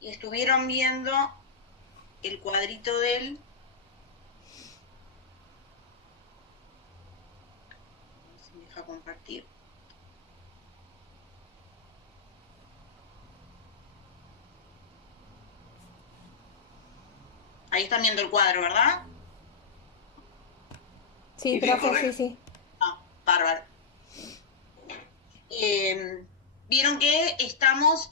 y estuvieron viendo el cuadrito del... Se me deja compartir. Ahí están viendo el cuadro, ¿verdad? Sí, profe, sí, sí. Ah, bárbaro. Vieron que estamos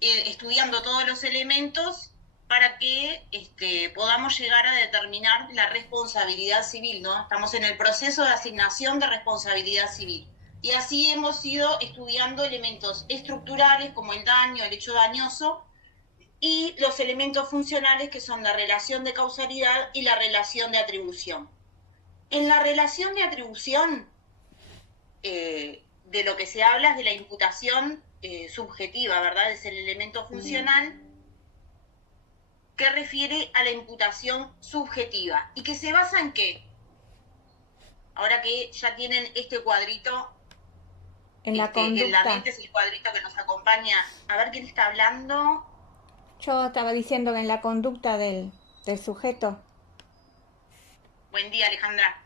estudiando todos los elementos para que podamos llegar a determinar la responsabilidad civil, ¿no? Estamos en el proceso de asignación de responsabilidad civil. Y así hemos ido estudiando elementos estructurales como el daño, el hecho dañoso, y los elementos funcionales que son la relación de causalidad y la relación de atribución. En la relación de atribución, de lo que se habla es de la imputación subjetiva, ¿verdad? Es el elemento funcional que refiere a la imputación subjetiva. ¿Y que se basa en qué? Ahora que ya tienen este cuadrito, En la en la conducta. mente es el cuadrito que nos acompaña. A ver quién está hablando. Yo estaba diciendo que en la conducta del sujeto. Buen día, Alejandra.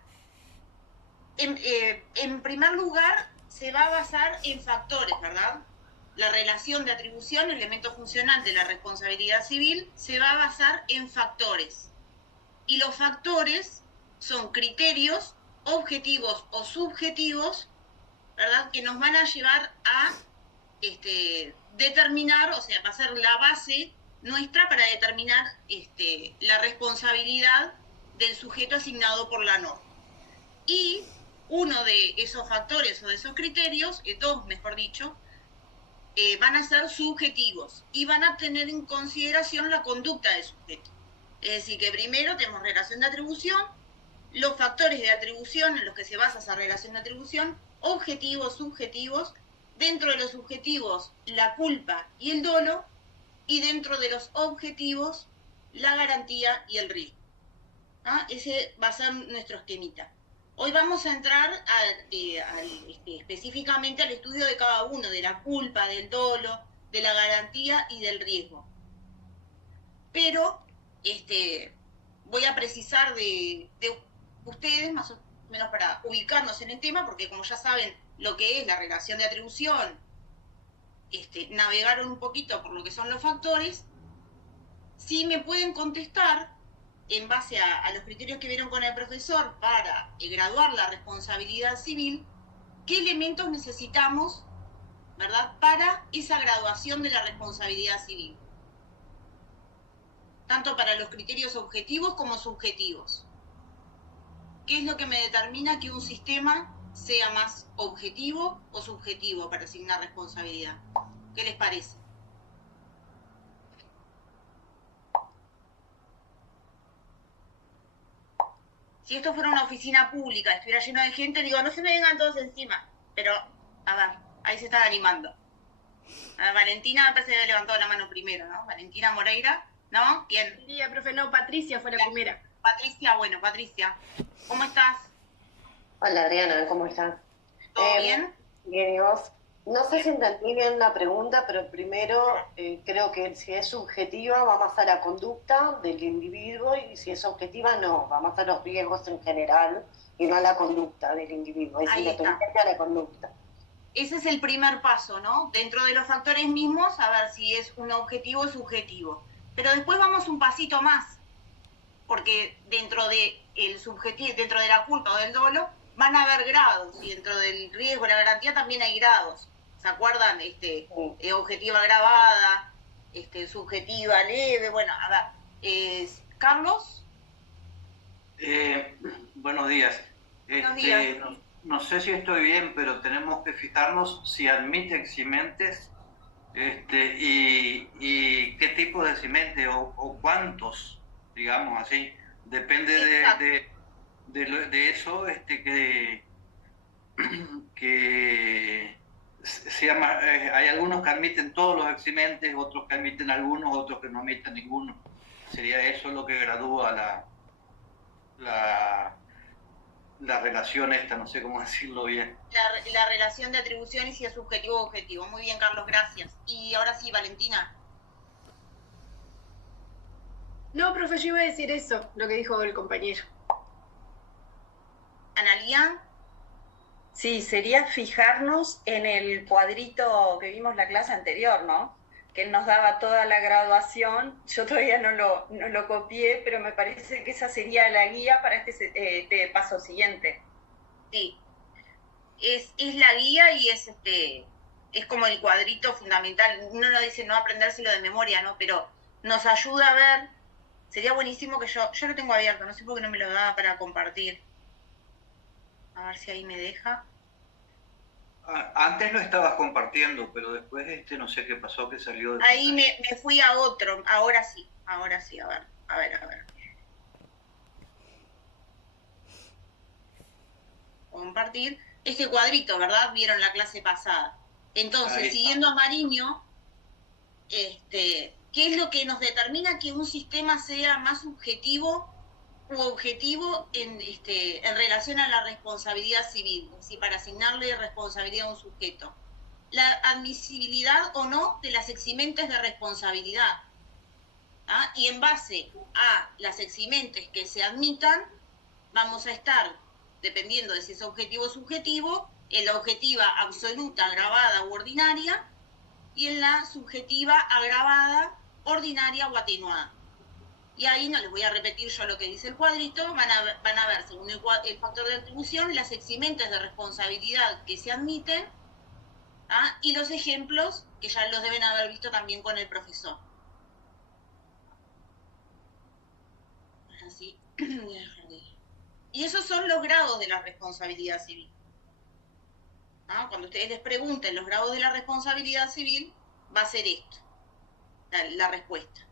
En primer lugar, se va a basar en factores, ¿verdad? La relación de atribución, el elemento funcional de la responsabilidad civil, se va a basar en factores. Y los factores son criterios objetivos o subjetivos, ¿verdad? Que nos van a llevar a determinar, o sea, va a ser la base nuestra para determinar la responsabilidad del sujeto asignado por la norma. Y uno de esos factores o de esos criterios, dos mejor dicho, van a ser subjetivos y van a tener en consideración la conducta del sujeto. Es decir, que primero tenemos relación de atribución, los factores de atribución en los que se basa esa relación de atribución, objetivos, subjetivos, dentro de los subjetivos la culpa y el dolo, y dentro de los objetivos la garantía y el riesgo. ¿Ah? Ese va a ser nuestro esquemita. Hoy vamos a entrar específicamente al estudio de cada uno, de la culpa, del dolo, de la garantía y del riesgo. Pero voy a precisar de ustedes, más o menos para ubicarnos en el tema, porque como ya saben lo que es la relación de atribución, navegaron un poquito por lo que son los factores, si me pueden contestar en base a los criterios que vieron con el profesor para graduar la responsabilidad civil, qué elementos necesitamos, ¿verdad?, para esa graduación de la responsabilidad civil, tanto para los criterios objetivos como subjetivos. ¿Qué es lo que me determina que un sistema sea más objetivo o subjetivo para asignar responsabilidad? ¿Qué les parece? Si esto fuera una oficina pública, estuviera lleno de gente, digo, no se me vengan todos encima. Pero, a ver, ahí se están animando. A ver, Valentina me parece que había levantado la mano primero, ¿no? Valentina Moreira, ¿no? ¿Quién? Sí, profe, no, Patricia fue la primera. Patricia, bueno, Patricia, ¿cómo estás? Hola Adriana, ¿cómo estás? ¿Todo bien? Bien, ¿y vos? No sé si entendí bien la pregunta, pero primero creo que si es subjetiva va más a la conducta del individuo y si es objetiva no, va más a los riesgos en general y no a la conducta del individuo, es independiente a la conducta. Ese es el primer paso, ¿no? Dentro de los factores mismos, a ver si es un objetivo o subjetivo. Pero después vamos un pasito más, porque dentro de el subjetivo, dentro de la culpa o del dolo, van a haber grados, y dentro del riesgo y la garantía también hay grados. ¿Se acuerdan? Objetiva agravada, subjetiva leve, bueno, a ver. ¿Carlos? Buenos días. Buenos días. No sé si estoy bien, pero tenemos que fijarnos si admite eximentes y qué tipo de eximente o cuántos, digamos así. Depende de eso que sea más, hay algunos que admiten todos los eximentes, otros que admiten algunos, otros que no admiten ninguno. Sería eso lo que gradúa la relación esta, no sé cómo decirlo bien. La relación de atribuciones y de subjetivo a objetivo. Muy bien, Carlos, gracias. Y ahora sí, Valentina. No, profe, yo iba a decir eso, lo que dijo el compañero. Analía. Sí, sería fijarnos en el cuadrito que vimos la clase anterior, ¿no? Que él nos daba toda la graduación. Yo todavía no lo copié, pero me parece que esa sería la guía para este paso siguiente. Sí, es la guía y es como el cuadrito fundamental. Uno no dice no aprendérselo de memoria, ¿no? Pero nos ayuda a ver. Sería buenísimo que yo lo tengo abierto, no sé por qué no me lo da para compartir. A ver si ahí me deja. Antes lo estabas compartiendo, pero después no sé qué pasó, que salió de... Ahí me fui a otro, ahora sí, a ver. Compartir este cuadrito, ¿verdad? Vieron la clase pasada. Entonces, siguiendo a Mariño, ¿qué es lo que nos determina que un sistema sea más subjetivo u objetivo en relación a la responsabilidad civil? Es decir, para asignarle responsabilidad a un sujeto. La admisibilidad o no de las eximentes de responsabilidad. ¿Ah? Y en base a las eximentes que se admitan, vamos a estar, dependiendo de si es objetivo o subjetivo, en la objetiva absoluta, agravada u ordinaria, y en la subjetiva agravada, ordinaria o atenuada. Y ahí no les voy a repetir yo lo que dice el cuadrito, van a ver, según el factor de atribución, las eximentes de responsabilidad que se admiten, ¿ah? Y los ejemplos que ya los deben haber visto también con el profesor. Así. Y esos son los grados de la responsabilidad civil. ¿Ah? Cuando ustedes les pregunten los grados de la responsabilidad civil, va a ser esto, la respuesta.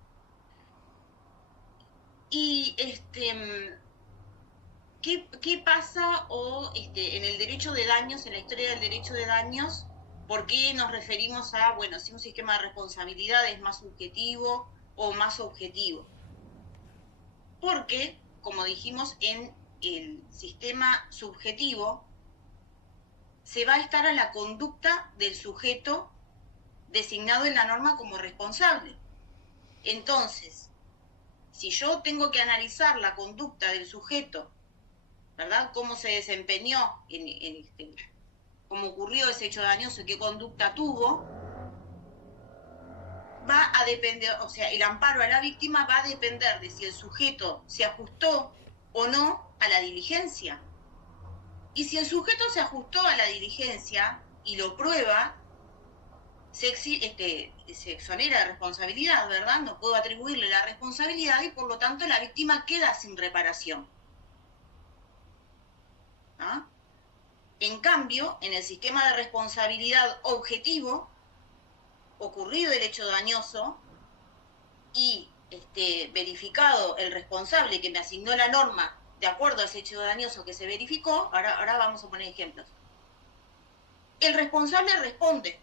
Y ¿qué pasa en el derecho de daños, en la historia del derecho de daños? ¿Por qué nos referimos a, bueno, si un sistema de responsabilidad es más subjetivo o más objetivo? Porque, como dijimos, en el sistema subjetivo se va a estar a la conducta del sujeto designado en la norma como responsable. Entonces, si yo tengo que analizar la conducta del sujeto, ¿verdad? Cómo se desempeñó, cómo ocurrió ese hecho dañoso, qué conducta tuvo, va a depender, o sea, el amparo a la víctima va a depender de si el sujeto se ajustó o no a la diligencia. Y si el sujeto se ajustó a la diligencia y lo prueba, se exonera de responsabilidad, ¿verdad? No puedo atribuirle la responsabilidad y por lo tanto la víctima queda sin reparación. ¿Ah? En cambio, en el sistema de responsabilidad objetivo, ocurrido el hecho dañoso y verificado el responsable que me asignó la norma de acuerdo a ese hecho dañoso que se verificó, ahora vamos a poner ejemplos. El responsable responde.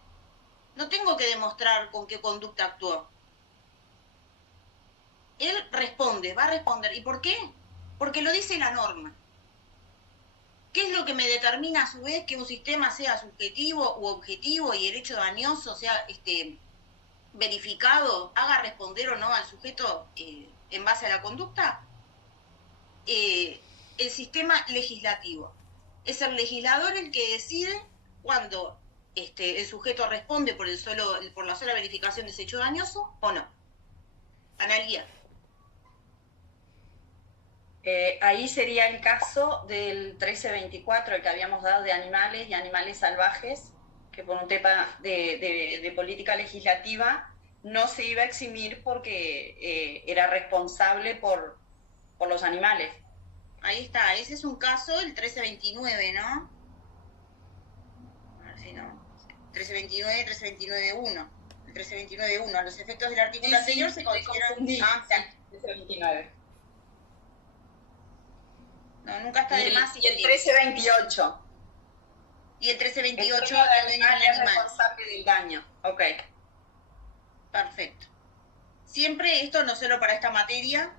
No tengo que demostrar con qué conducta actuó. Él responde, va a responder. ¿Y por qué? Porque lo dice la norma. ¿Qué es lo que me determina a su vez que un sistema sea subjetivo u objetivo y el hecho dañoso sea verificado, haga responder o no al sujeto en base a la conducta? El sistema legislativo. Es el legislador el que decide cuando el sujeto responde por la sola verificación de ese hecho dañoso o no. Analía. Ahí sería el caso del 1324, el que habíamos dado de animales y animales salvajes, que por un tema de política legislativa no se iba a eximir porque era responsable por los animales. Ahí está, ese es un caso, el 1329, ¿no? A ver si no. 1329, 1329.1. El 1329.1. A los efectos del artículo anterior se consideran... Sí, 1329. No, nunca está de más. Y el 1328. Y el 1328 el animal es responsable del daño. Ok. Perfecto. Siempre esto no solo para esta materia,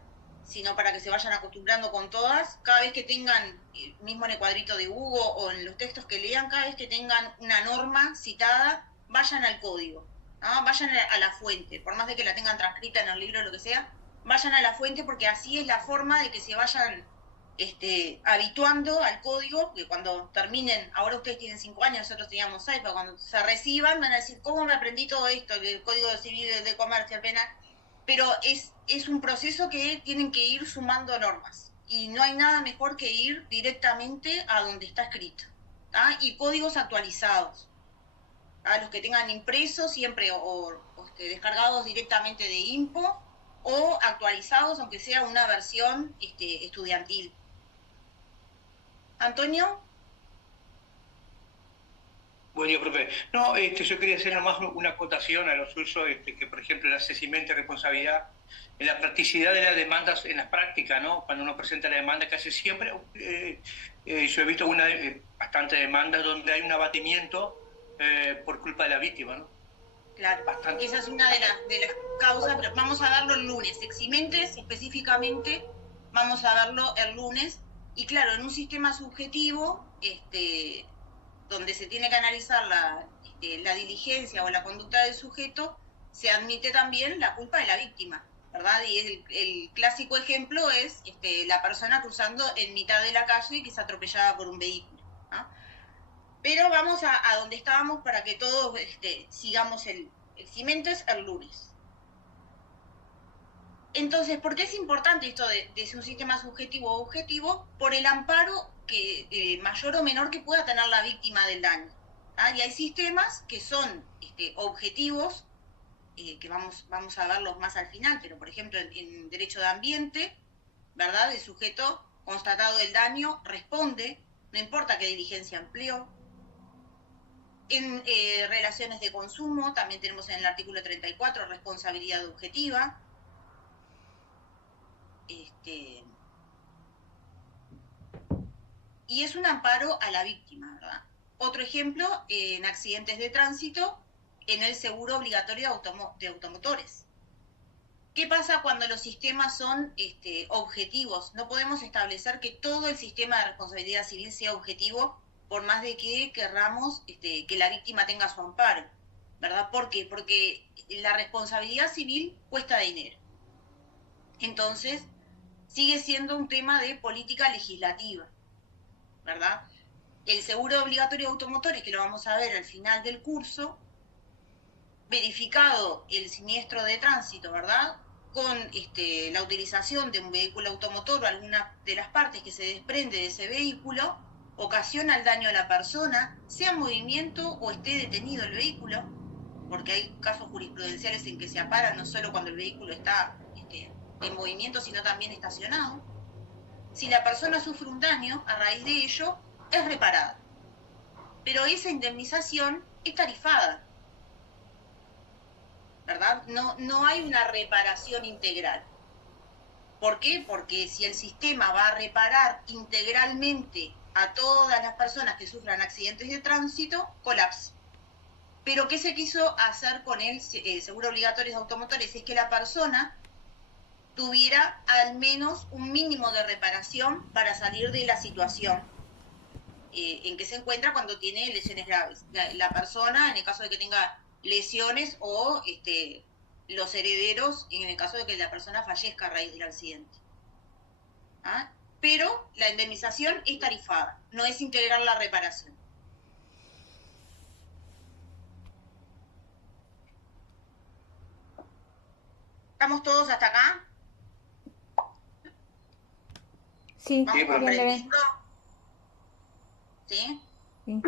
sino para que se vayan acostumbrando con todas. Cada vez que tengan, mismo en el cuadrito de Hugo o en los textos que lean, cada vez que tengan una norma citada, vayan al código, ¿no? Vayan a la fuente, por más de que la tengan transcrita en el libro o lo que sea, vayan a la fuente, porque así es la forma de que se vayan habituando al código, que cuando terminen, ahora ustedes tienen 5 años, nosotros teníamos 6, pero cuando se reciban van a decir, ¿cómo me aprendí todo esto? El Código Civil, de Comercio, el penal. Pero es un proceso que tienen que ir sumando normas. Y no hay nada mejor que ir directamente a donde está escrito. Y códigos actualizados. Los que tengan impresos siempre o descargados directamente de INPO o actualizados, aunque sea una versión estudiantil. ¿Antonio? Buen día, profe. No, yo quería hacer nomás una acotación a los usos que, por ejemplo, el accesimiento de responsabilidad, en la practicidad de las demandas, en las prácticas, ¿no? Cuando uno presenta la demanda, casi siempre, yo he visto bastante demandas donde hay un abatimiento por culpa de la víctima, ¿no? Claro, bastante. Esa es una de las causas, pero vamos a verlo el lunes. Eximentes, específicamente, vamos a verlo el lunes. Y claro, en un sistema subjetivo, donde se tiene que analizar la diligencia o la conducta del sujeto, se admite también la culpa de la víctima, ¿verdad? Y el clásico ejemplo es la persona cruzando en mitad de la calle y que es atropellada por un vehículo, ¿no? Pero vamos a donde estábamos para que todos sigamos el Eximentes el lunes. Entonces, ¿por qué es importante esto de un sistema subjetivo o objetivo? Por el amparo que mayor o menor que pueda tener la víctima del daño. Y hay sistemas que son objetivos, que vamos a verlos más al final, pero por ejemplo en derecho de ambiente, ¿verdad? El sujeto constatado el daño responde, no importa qué diligencia empleó. En relaciones de consumo, también tenemos en el artículo 34 responsabilidad objetiva. Y es un amparo a la víctima, ¿verdad? Otro ejemplo, en accidentes de tránsito, en el seguro obligatorio de automotores. ¿Qué pasa cuando los sistemas son objetivos? No podemos establecer que todo el sistema de responsabilidad civil sea objetivo, por más de que querramos que la víctima tenga su amparo, ¿verdad? ¿Por qué? Porque la responsabilidad civil cuesta dinero. Entonces, sigue siendo un tema de política legislativa, ¿verdad? El seguro obligatorio de automotores, que lo vamos a ver al final del curso, verificado el siniestro de tránsito, ¿verdad?, con la utilización de un vehículo automotor o alguna de las partes que se desprende de ese vehículo, ocasiona el daño a la persona, sea en movimiento o esté detenido el vehículo, porque hay casos jurisprudenciales en que se apara no solo cuando el vehículo está en movimiento, sino también estacionado. Si la persona sufre un daño, a raíz de ello, es reparada. Pero esa indemnización es tarifada, ¿verdad? No hay una reparación integral. ¿Por qué? Porque si el sistema va a reparar integralmente a todas las personas que sufran accidentes de tránsito, colapsa. Pero ¿qué se quiso hacer con el seguro obligatorio de automotores? Es que la persona tuviera al menos un mínimo de reparación para salir de la situación en que se encuentra cuando tiene lesiones graves. La persona, en el caso de que tenga lesiones, o los herederos, en el caso de que la persona fallezca a raíz del accidente. Pero la indemnización es tarifada, no es integral la reparación. ¿Estamos todos hasta acá? Sí, ¿Vamos comprendiendo? ¿Sí? Sí.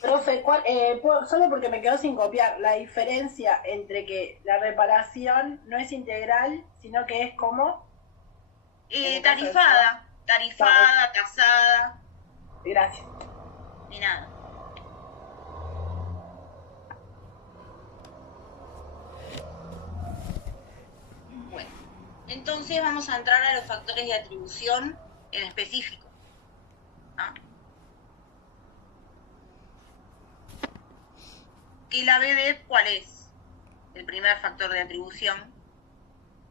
Profe, solo porque me quedo sin copiar, la diferencia entre que la reparación no es integral, sino que es como... Tarifada, tasada. Gracias. Ni nada. Bueno, entonces vamos a entrar a los factores de atribución en específico. ¿Y la BD cuál es? El primer factor de atribución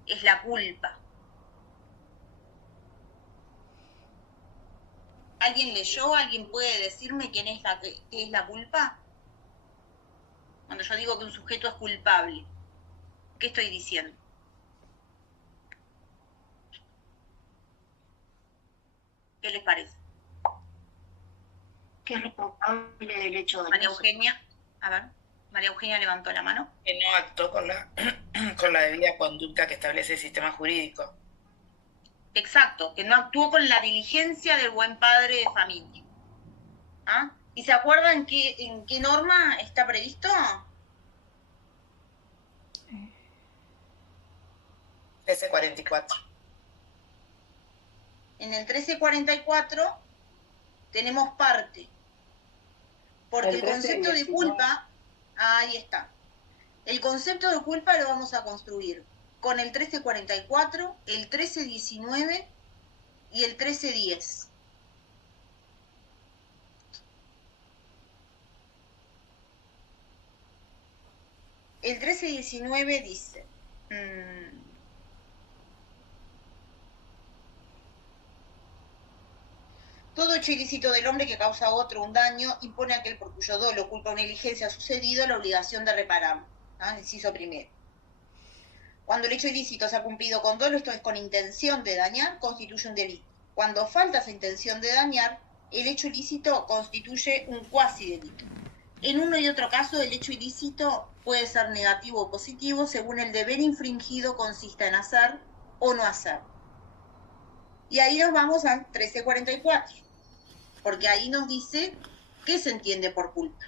es la culpa. ¿Alguien leyó? ¿Alguien puede decirme qué es la culpa? Cuando yo digo que un sujeto es culpable, ¿qué estoy diciendo? ¿Qué les parece? ¿Qué es responsable del hecho de María Eugenia, a ver, María Eugenia levantó la mano. Que no actuó con la debida conducta que establece el sistema jurídico. Exacto, que no actuó con la diligencia del buen padre de familia. ¿Ah? ¿Y se acuerdan en qué norma está previsto? 1344. En el 1344 tenemos parte, porque el concepto de culpa, ahí está. El concepto de culpa lo vamos a construir con el 1344, el 1319 y el 1310. El 1319 dice, todo hecho ilícito del hombre que causa a otro un daño impone a aquel por cuyo dolo, culpa o negligencia ha sucedido la obligación de repararlo. Inciso primero. Cuando el hecho ilícito se ha cumplido con dolo, esto es con intención de dañar, constituye un delito. Cuando falta esa intención de dañar, el hecho ilícito constituye un cuasi delito. En uno y otro caso, el hecho ilícito puede ser negativo o positivo según el deber infringido consista en hacer o no hacer. Y ahí nos vamos al 1344, porque ahí nos dice qué se entiende por culpa.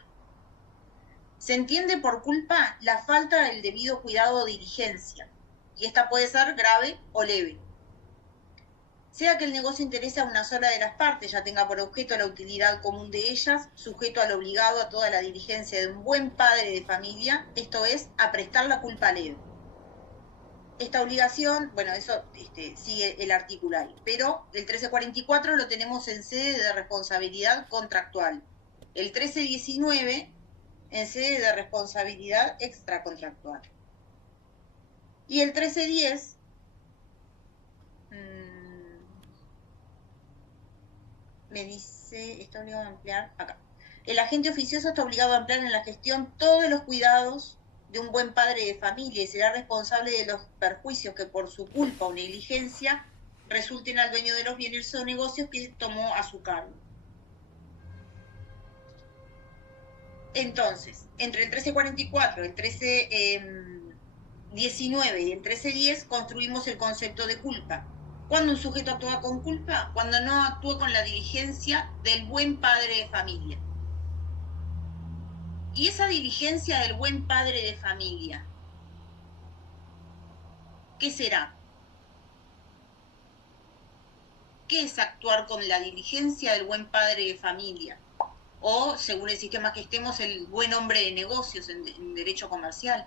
Se entiende por culpa la falta del debido cuidado o diligencia, y esta puede ser grave o leve. Sea que el negocio interese a una sola de las partes, ya tenga por objeto la utilidad común de ellas, sujeto al obligado a toda la diligencia de un buen padre de familia, esto es, a prestar la culpa leve. Esta obligación, bueno, eso sigue el artículo ahí, pero el 1344 lo tenemos en sede de responsabilidad contractual. El 1319 en sede de responsabilidad extracontractual. Y el 1310 me dice, está obligado a emplear acá. El agente oficioso está obligado a emplear en la gestión todos los cuidados de un buen padre de familia y será responsable de los perjuicios que por su culpa o negligencia resulten al dueño de los bienes o negocios que tomó a su cargo. Entonces, entre el 1344, el 1319 y el 1310 construimos el concepto de culpa. ¿Cuándo un sujeto actúa con culpa? Cuando no actúa con la diligencia del buen padre de familia. Y esa diligencia del buen padre de familia, ¿qué será? ¿Qué es actuar con la diligencia del buen padre de familia? O, según el sistema que estemos, el buen hombre de negocios en derecho comercial.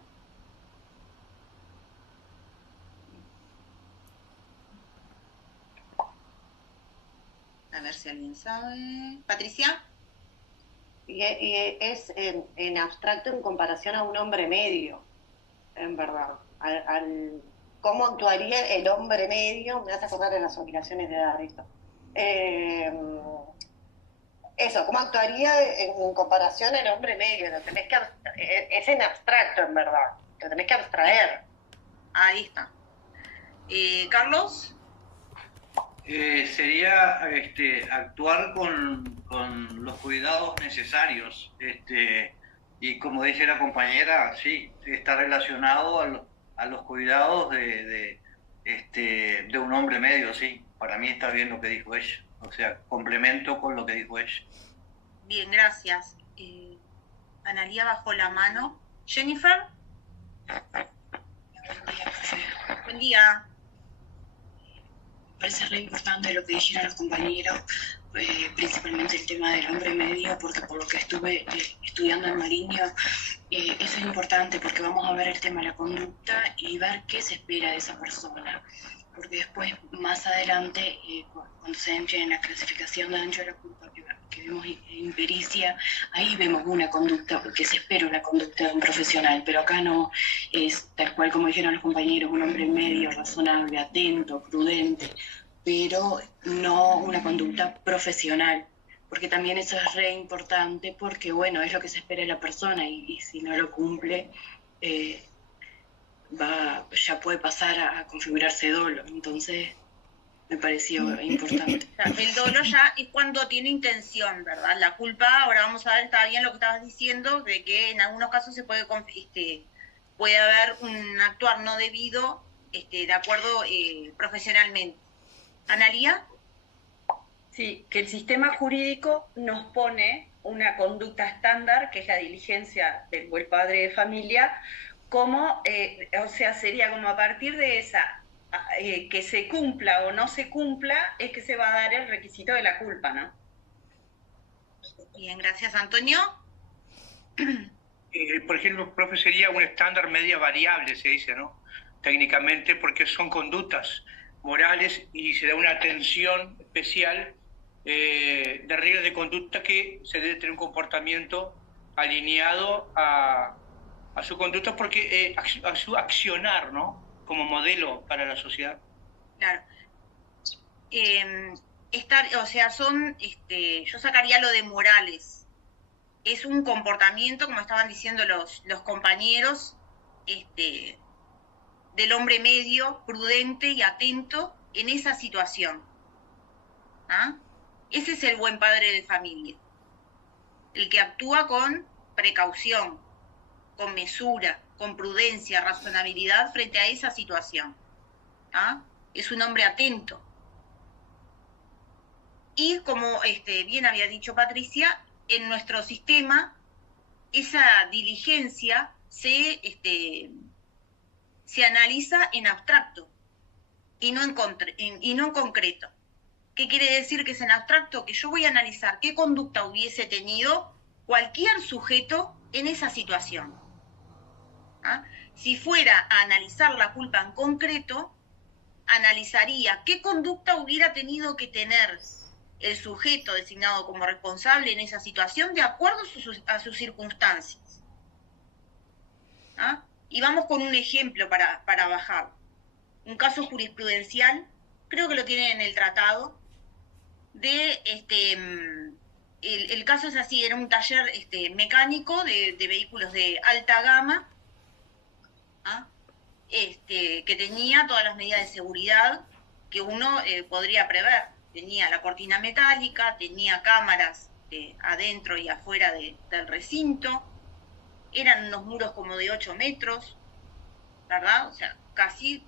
A ver si alguien sabe. ¿Patricia? Y es en abstracto en comparación a un hombre medio, en verdad. ¿Cómo actuaría el hombre medio? Me hace acordar de las obligaciones de edad, esto. Eso, ¿cómo actuaría en comparación al hombre medio? Lo tenés que, es en abstracto, en verdad. Lo tenés que abstraer. Ahí está. ¿Carlos? Sería actuar con los cuidados necesarios. Y como dice la compañera, sí, está relacionado a los cuidados de un hombre medio, sí. Para mí está bien lo que dijo ella. O sea, complemento con lo que dijo ella. Bien, gracias. Analía bajó la mano. Jennifer. Buen día. Parece re importante lo que dijeron los compañeros, principalmente el tema del hombre medio, porque por lo que estuve estudiando en Mariño, eso es importante porque vamos a ver el tema de la conducta y ver qué se espera de esa persona. Porque después, más adelante, cuando se entre en la clasificación de daño a la culpa que vemos en pericia, ahí vemos una conducta, porque se espera una conducta de un profesional, pero acá no es tal cual como dijeron los compañeros, un hombre medio, razonable, atento, prudente, pero no una conducta profesional, porque también eso es re importante, porque bueno, es lo que se espera de la persona y si no lo cumple, ya puede pasar a configurarse dolo. Entonces, me pareció importante. El dolo ya es cuando tiene intención, ¿verdad? La culpa, ahora vamos a ver, está bien lo que estabas diciendo, de que en algunos casos se puede, puede haber un actuar no debido, de acuerdo profesionalmente. ¿Analía? Sí, que el sistema jurídico nos pone una conducta estándar, que es la diligencia del buen padre de familia, como, o sea, sería como a partir de esa, que se cumpla o no se cumpla, es que se va a dar el requisito de la culpa, ¿no? Bien, gracias, Antonio. Por ejemplo, profe, sería un estándar media variable, se dice, ¿no? Técnicamente, porque son conductas morales y se da una atención especial de reglas de conducta que se debe tener un comportamiento alineado a su conducta, porque a su accionar, ¿no? Como modelo para la sociedad. Claro. O sea, son, yo sacaría lo de morales. Es un comportamiento, como estaban diciendo los compañeros, del hombre medio, prudente y atento en esa situación. ¿Ah? Ese es el buen padre de familia. El que actúa con precaución, con mesura, con prudencia, razonabilidad frente a esa situación. ¿Ah? Es un hombre atento. Y como bien había dicho Patricia, en nuestro sistema esa diligencia se analiza en abstracto y no en concreto. ¿Qué quiere decir que es en abstracto? Que yo voy a analizar qué conducta hubiese tenido cualquier sujeto en esa situación. ¿Ah? Si fuera a analizar la culpa en concreto, analizaría qué conducta hubiera tenido que tener el sujeto designado como responsable en esa situación de acuerdo a sus circunstancias. ¿Ah? Y vamos con un ejemplo para bajar. Un caso jurisprudencial, creo que lo tienen en el tratado, de el caso es así, era un taller mecánico de vehículos de alta gama, ¿ah? Que tenía todas las medidas de seguridad que uno podría prever. Tenía la cortina metálica, tenía cámaras adentro y afuera del recinto, eran unos muros como de 8 metros, ¿verdad? O sea, casi,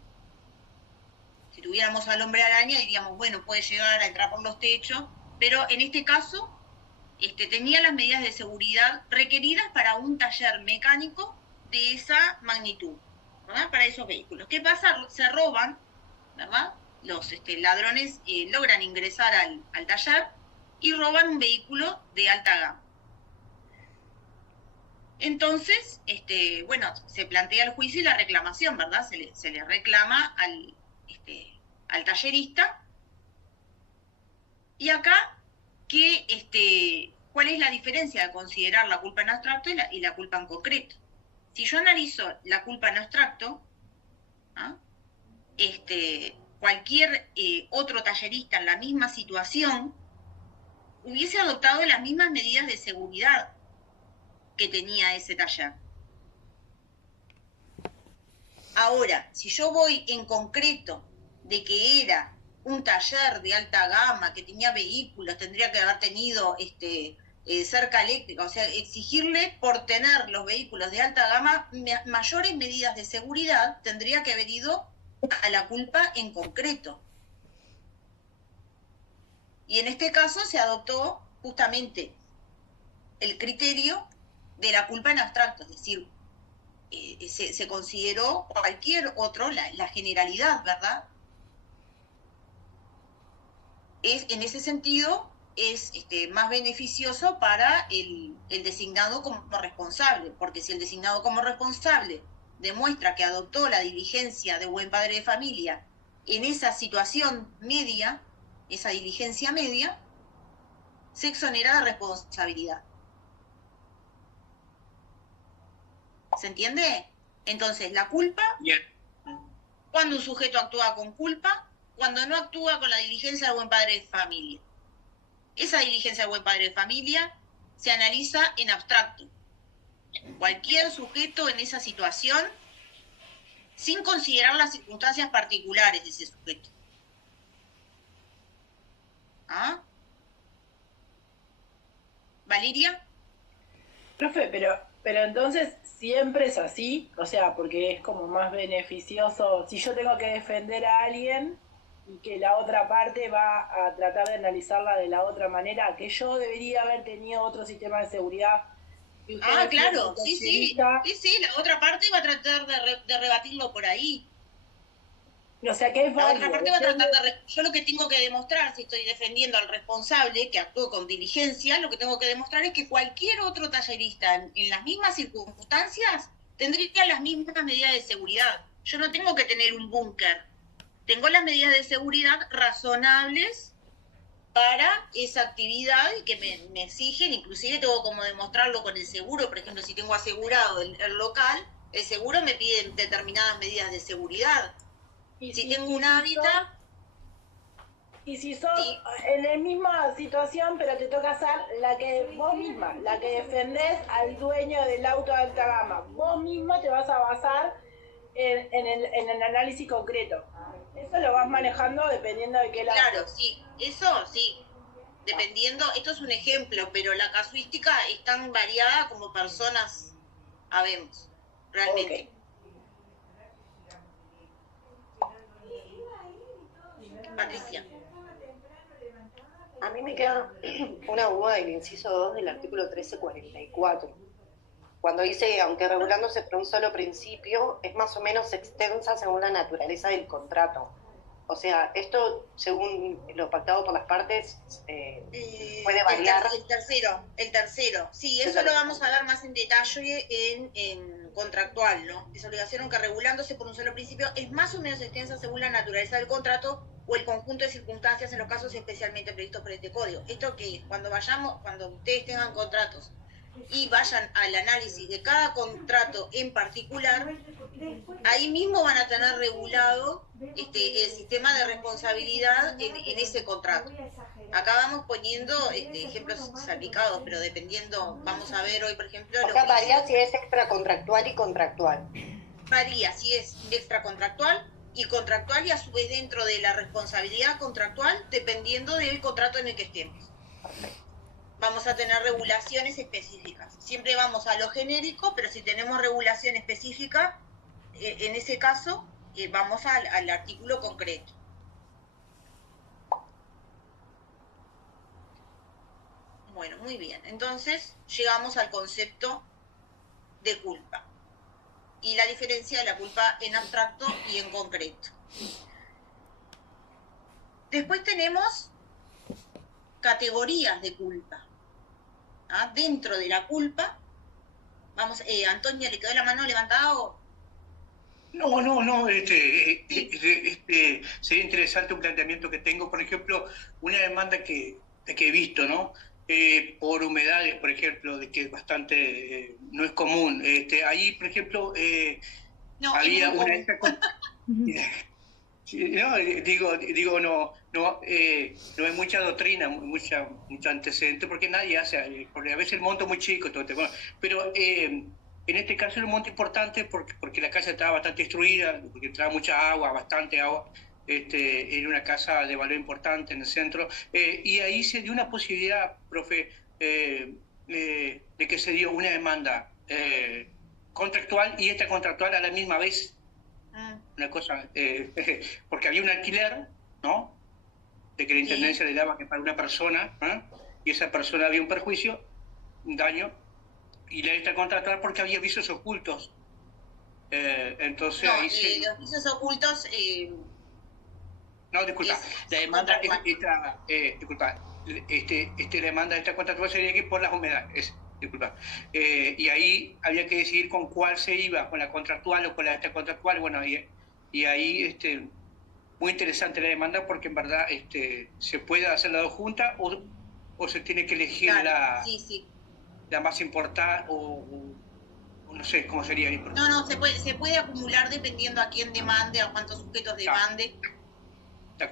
si tuviéramos al hombre araña diríamos, bueno, puede llegar a entrar por los techos, pero en este caso tenía las medidas de seguridad requeridas para un taller mecánico de esa magnitud, ¿verdad? Para esos vehículos. ¿Qué pasa? Se roban, ¿verdad? Los ladrones logran ingresar al taller y roban un vehículo de alta gama. Entonces, bueno, se plantea el juicio y la reclamación, ¿verdad? Se le reclama al tallerista. Y acá, ¿cuál es la diferencia de considerar la culpa en abstracto y la culpa en concreto? Si yo analizo la culpa en abstracto, ¿ah? Cualquier otro tallerista en la misma situación hubiese adoptado las mismas medidas de seguridad que tenía ese taller. Ahora, si yo voy en concreto de que era un taller de alta gama, que tenía vehículos, tendría que haber tenido cerca eléctrica, o sea, exigirle por tener los vehículos de alta gama mayores medidas de seguridad, tendría que haber ido a la culpa en concreto. Y en este caso se adoptó justamente el criterio de la culpa en abstracto, es decir, se consideró cualquier otro, la generalidad, ¿verdad? En ese sentido es más beneficioso para el designado como responsable, porque si el designado como responsable demuestra que adoptó la diligencia de buen padre de familia en esa situación media, esa diligencia media, se exonera de responsabilidad. ¿Se entiende? Entonces, la culpa, cuando un sujeto actúa con culpa, cuando no actúa con la diligencia de buen padre de familia. Esa diligencia de buen padre de familia se analiza en abstracto. Cualquier sujeto en esa situación, sin considerar las circunstancias particulares de ese sujeto. ¿Ah? ¿Valeria? Profe, pero entonces siempre es así, o sea, porque es como más beneficioso, si yo tengo que defender a alguien y que la otra parte va a tratar de analizarla de la otra manera, que yo debería haber tenido otro sistema de seguridad. Ah, claro, sí, la otra parte va a tratar de rebatirlo por ahí. O sea, que es la válido, otra parte va a tratar yo lo que tengo que demostrar, si estoy defendiendo al responsable que actuó con diligencia, lo que tengo que demostrar es que cualquier otro tallerista en las mismas circunstancias tendría las mismas medidas de seguridad. Yo no tengo que tener un búnker, tengo las medidas de seguridad razonables para esa actividad y que me exigen, inclusive tengo como demostrarlo con el seguro, por ejemplo, si tengo asegurado el local, el seguro me pide determinadas medidas de seguridad. Y si tengo un hábitat... Y si sos en la misma situación, pero te toca ser la que vos misma, la que defendés al dueño del auto de alta gama, vos misma te vas a basar en el análisis concreto. Eso lo vas manejando dependiendo de qué lado. Claro, sí, eso sí. Dependiendo, esto es un ejemplo, pero la casuística es tan variada como personas habemos, realmente. Okay. Patricia. A mí me queda una duda del inciso 2 del artículo 1344. Cuando dice, aunque regulándose por un solo principio, es más o menos extensa según la naturaleza del contrato. O sea, esto, según lo pactado por las partes, puede variar. El tercero. Sí, eso lo vamos a dar más en detalle en contractual, ¿no? Es obligación que regulándose por un solo principio es más o menos extensa según la naturaleza del contrato o el conjunto de circunstancias en los casos especialmente previstos por este código. Esto que cuando ustedes tengan contratos y vayan al análisis de cada contrato en particular, ahí mismo van a tener regulado el sistema de responsabilidad en ese contrato. Acá vamos poniendo ejemplos salpicados, pero dependiendo, vamos a ver hoy, por ejemplo... Acá varía si es extracontractual y contractual. Varía si es extracontractual y contractual, y a su vez dentro de la responsabilidad contractual, dependiendo del contrato en el que estemos. Vamos a tener regulaciones específicas. Siempre vamos a lo genérico, pero si tenemos regulación específica, en ese caso, vamos al artículo concreto. Bueno, muy bien. Entonces, llegamos al concepto de culpa y la diferencia de la culpa en abstracto y en concreto. Después tenemos categorías de culpa. Dentro de la culpa, vamos, Antonia, ¿le quedó la mano levantada o...? No, sería interesante un planteamiento que tengo, por ejemplo, una demanda que he visto, ¿no? Por humedades, por ejemplo, de que es bastante, no es común. Ahí, por ejemplo, había una... No hay mucha doctrina, mucho antecedente, porque nadie hace, porque a veces el monto es muy chico, pero en este caso era un monto importante porque la casa estaba bastante destruida, porque entraba mucha agua, bastante agua. Era una casa de valor importante en el centro, y ahí se dio una posibilidad, profe, de que se dio una demanda contractual y esta contractual a la misma vez. Una cosa, porque había un alquiler, ¿no? De que la intendencia le daba que para una persona, y esa persona había un perjuicio, un daño, y la esta contractual porque había vicios ocultos. Entonces no, ahí los vicios ocultos... No, disculpa, la demanda la demanda esta contractual sería que por las humedades, disculpa. Y ahí había que decidir con cuál se iba, con la contractual o con la esta contractual. Bueno, y ahí muy interesante la demanda porque en verdad se puede hacer las dos juntas o se tiene que elegir la más importante o no sé cómo sería. No, se puede acumular dependiendo a quién demande, a cuántos sujetos demande.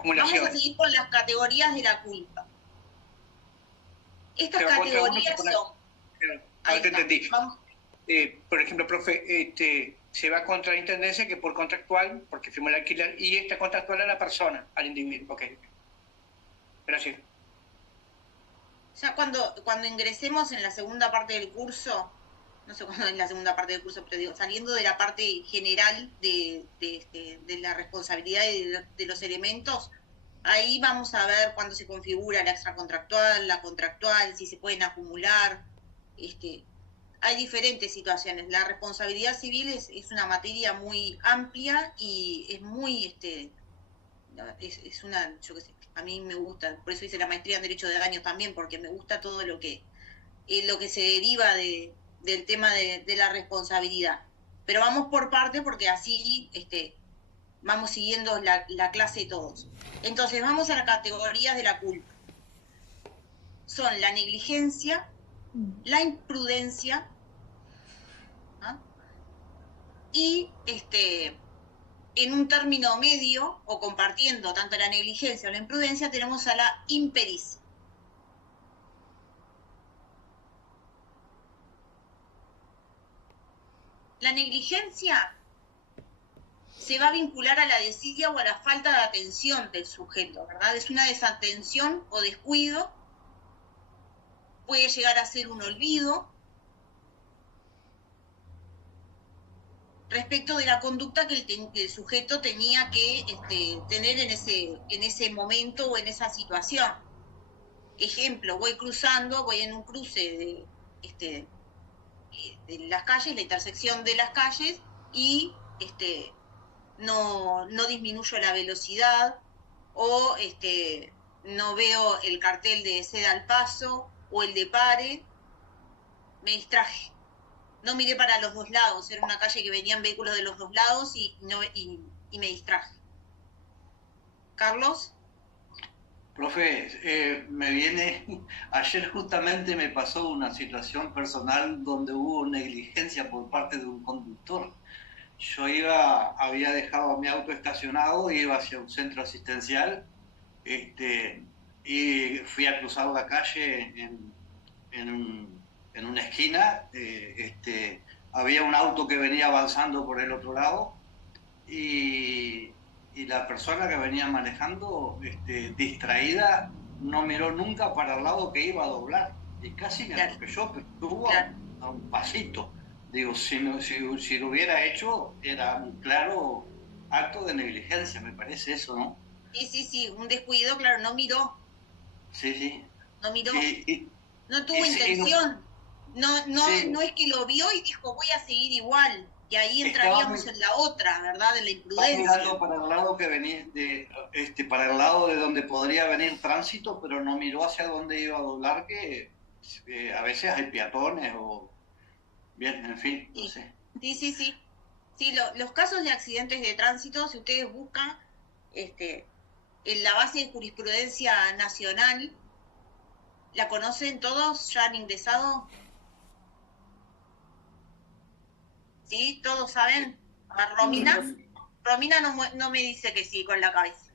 Vamos a seguir con las categorías de la culpa. Estas categorías son... Ahí te entendí. Por ejemplo, profe, se va contra la intendencia que por contractual, porque firmó el alquiler, y esta contractual a la persona, al individuo. Ok. Gracias. Ya cuando ingresemos en la segunda parte del curso, no sé cuándo es la segunda parte del curso, pero digo, saliendo de la parte general de la responsabilidad y de los elementos, ahí vamos a ver cuándo se configura la extracontractual, la contractual, si se pueden acumular. Hay diferentes situaciones. La responsabilidad civil es una materia muy amplia y es muy, es una, yo qué sé, a mí me gusta, por eso hice la maestría en Derecho de Daños también, porque me gusta todo lo que se deriva del tema de la responsabilidad. Pero vamos por parte porque así vamos siguiendo la clase todos. Entonces vamos a las categorías de la culpa. Son la negligencia, la imprudencia, ¿ah? Y en un término medio, o compartiendo tanto la negligencia o la imprudencia, tenemos a la impericia. La negligencia se va a vincular a la desidia o a la falta de atención del sujeto, ¿verdad? Es una desatención o descuido, puede llegar a ser un olvido respecto de la conducta que el sujeto tenía que tener en ese momento o en esa situación. Ejemplo, voy en un cruce de las calles, la intersección de las calles, y no disminuyo la velocidad, o no veo el cartel de ceda al paso o el de pare, me distraje. No miré para los dos lados, era una calle que venían vehículos de los dos lados y me distraje. ¿Carlos? Profe, ayer justamente me pasó una situación personal donde hubo negligencia por parte de un conductor. Yo había dejado mi auto estacionado, iba hacia un centro asistencial, y fui a cruzar la calle en una esquina. Había un auto que venía avanzando por el otro lado y la persona que venía manejando, distraída, no miró nunca para el lado que iba a doblar y casi me atropelló, pero estuvo a un pasito. Digo, si lo hubiera hecho, era un claro acto de negligencia, me parece eso, ¿no? Sí, un descuido, claro, no miró. Sí. No miró, no tuvo intención. No es que lo vio y dijo, voy a seguir igual. Y ahí entraríamos en la otra, ¿verdad? En la imprudencia. Estaba mirando para el lado que venía, para el lado de donde podría venir tránsito, pero no miró hacia dónde iba a doblar, que a veces hay peatones o... Bien, en fin, no sé. Sí, los casos de accidentes de tránsito, si ustedes buscan en la base de jurisprudencia nacional, ¿la conocen todos? ¿Ya han ingresado? ¿Sí? ¿Todos saben? ¿A Romina? Romina no me dice que sí con la cabeza.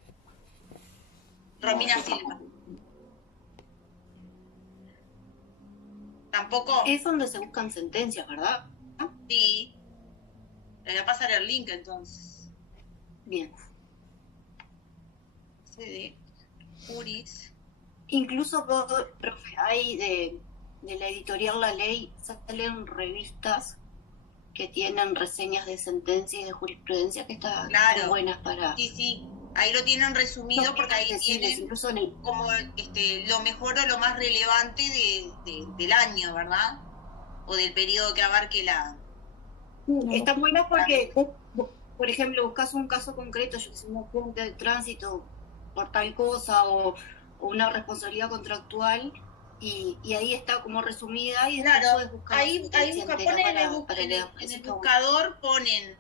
Romina Silva. Tampoco. Es donde se buscan sentencias, ¿verdad? Sí. Le voy a pasar el link entonces. Bien. CD. Juris. Incluso, profe, hay de la editorial La Ley, salen revistas que tienen reseñas de sentencia y de jurisprudencia que están buenas para... Sí, ahí lo tienen resumido porque ahí tienen como lo mejor o lo más relevante del año, ¿verdad? O del periodo que abarque la... Están buenas porque, por ejemplo, buscas un caso concreto, yo que sé, un accidente de tránsito por tal cosa o una responsabilidad contractual, y ahí está como resumida, y después puedes buscar en el buscador ponen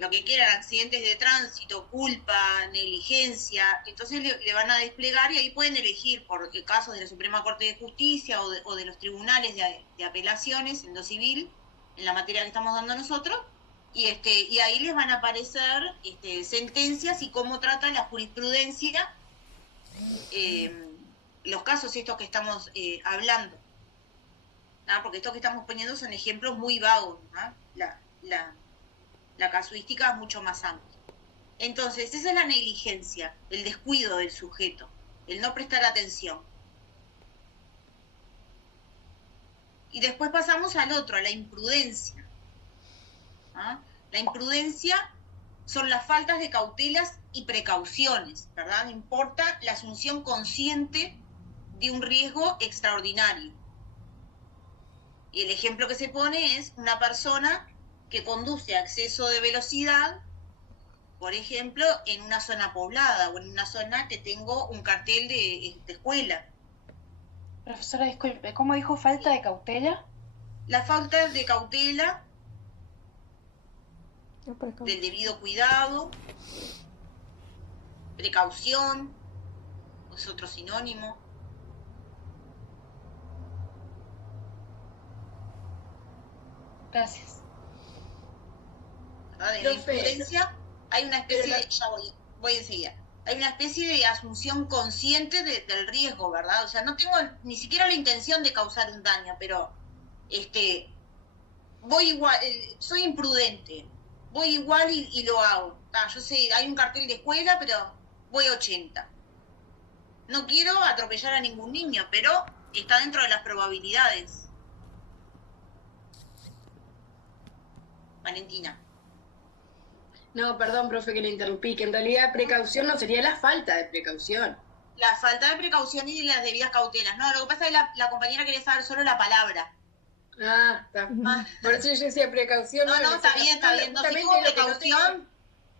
lo que quieran, accidentes de tránsito, culpa, negligencia, entonces le van a desplegar y ahí pueden elegir por casos de la Suprema Corte de Justicia o de los tribunales de apelaciones en lo civil, en la materia que estamos dando nosotros, y ahí les van a aparecer sentencias y cómo trata la jurisprudencia los casos estos que estamos hablando, ¿no? Porque estos que estamos poniendo son ejemplos muy vagos, ¿no? La casuística es mucho más amplia. Entonces, esa es la negligencia, el descuido del sujeto, el no prestar atención. Y después pasamos al otro, a la imprudencia. ¿Ah? La imprudencia son las faltas de cautelas y precauciones, ¿verdad? No importa la asunción consciente de un riesgo extraordinario. Y el ejemplo que se pone es una persona que conduce a exceso de velocidad, por ejemplo, en una zona poblada o en una zona que tengo un cartel de escuela. Profesora, disculpe, ¿cómo dijo falta de cautela? La falta de cautela, del debido cuidado, precaución, es otro sinónimo. Gracias. ¿Verdad? En la imprudencia hay una especie de, ya voy enseguida, hay una especie de asunción consciente del riesgo, ¿verdad? O sea, no tengo ni siquiera la intención de causar un daño, pero voy igual, soy imprudente, voy igual y lo hago. Yo sé, hay un cartel de escuela, pero voy a 80. No quiero atropellar a ningún niño, pero está dentro de las probabilidades. Valentina. No, perdón, profe, que le interrumpí, que en realidad precaución no sería la falta de precaución. La falta de precaución y de las debidas cautelas. No, lo que pasa es que la compañera quería saber solo la palabra. Ah, está. Por eso yo decía precaución. No, está bien. No, si tuvo precaución.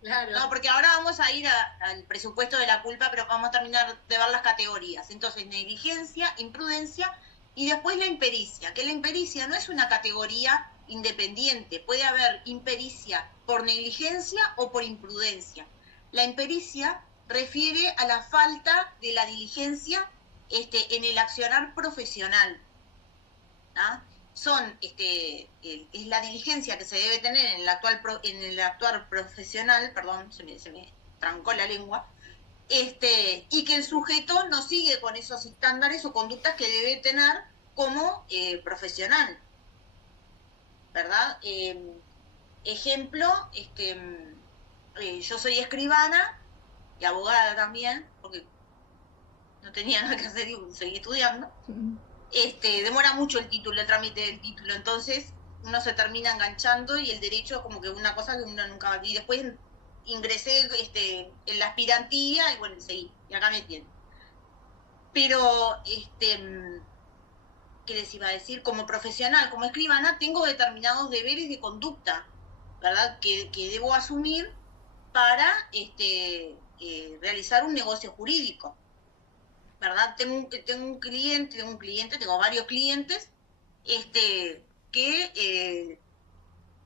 Claro. No, porque ahora vamos a ir al presupuesto de la culpa, pero vamos a terminar de ver las categorías. Entonces, negligencia, imprudencia y después la impericia. Que la impericia no es una categoría independiente. Puede haber impericia por negligencia o por imprudencia. La impericia refiere a la falta de la diligencia en el accionar profesional. ¿Ah? Es la diligencia que se debe tener en el actuar profesional, perdón, se me trancó la lengua, y que el sujeto no sigue con esos estándares o conductas que debe tener como profesional, ¿verdad? Ejemplo, yo soy escribana y abogada también, porque no tenía nada que hacer y seguí estudiando. Demora mucho el trámite del título, entonces uno se termina enganchando y el derecho como que una cosa que uno nunca va a... Y después ingresé en la aspirantía y bueno, seguí, y acá me tienen. Pero, ¿qué les iba a decir? Como profesional, como escribana, tengo determinados deberes de conducta, ¿verdad? Que debo asumir para realizar un negocio jurídico. ¿Verdad? Tengo varios clientes que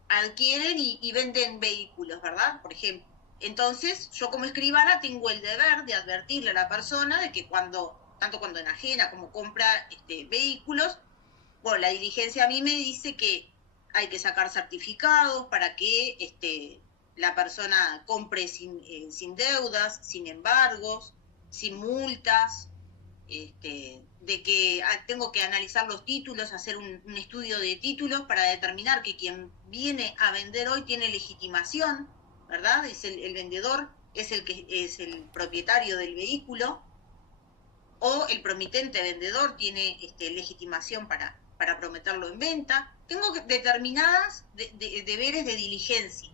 adquieren y venden vehículos, ¿verdad? Por ejemplo. Entonces, yo como escribana tengo el deber de advertirle a la persona de que tanto cuando enajena como compra vehículos, bueno, la diligencia a mí me dice que hay que sacar certificados para que la persona compre sin deudas, sin embargos, sin multas, de que tengo que analizar los títulos, hacer un estudio de títulos para determinar que quien viene a vender hoy tiene legitimación, ¿verdad? Es el vendedor, es el propietario del vehículo, o el promitente vendedor tiene legitimación para prometerlo en venta. Tengo determinadas deberes de diligencia.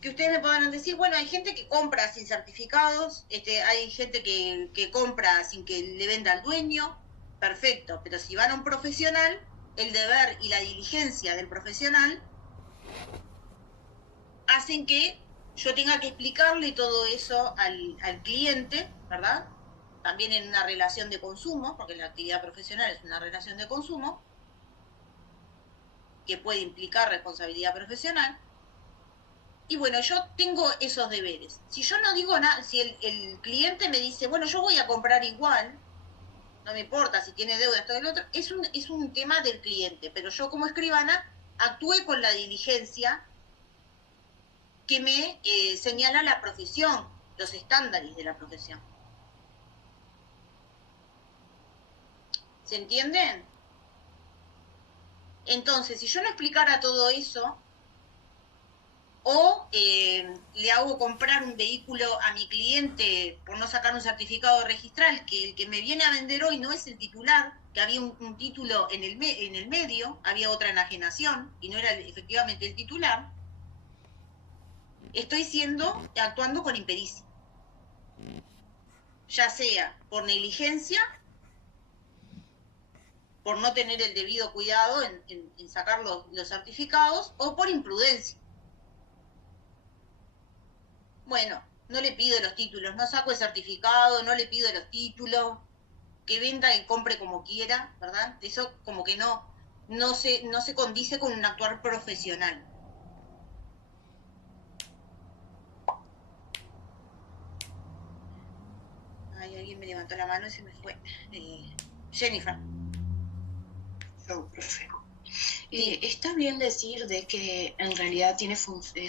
Que ustedes me podrán decir, bueno, hay gente que compra sin certificados, hay gente que compra sin que le venda al dueño, perfecto, pero si van a un profesional, el deber y la diligencia del profesional hacen que yo tenga que explicarle todo eso al cliente, ¿verdad? También en una relación de consumo, porque la actividad profesional es una relación de consumo, que puede implicar responsabilidad profesional. Y bueno, yo tengo esos deberes. Si yo no digo nada, si el cliente me dice, bueno, yo voy a comprar igual, no me importa si tiene deuda, esto y lo otro, es un tema del cliente. Pero yo como escribana actué con la diligencia que me señala la profesión, los estándares de la profesión. ¿Se entienden? Entonces, si yo no explicara todo eso, O le hago comprar un vehículo a mi cliente por no sacar un certificado registral, que el que me viene a vender hoy no es el titular, que había un título en el medio, había otra enajenación y no era efectivamente el titular. Estoy actuando con impericia, ya sea por negligencia, por no tener el debido cuidado en sacar los certificados, o por imprudencia. Bueno, no le pido los títulos, no saco el certificado, no le pido los títulos, que venda y compre como quiera, ¿verdad? Eso como que no se condice con un actuar profesional. Ay, alguien me levantó la mano y se me fue. Jennifer. No, profe. ¿Está bien decir de que en realidad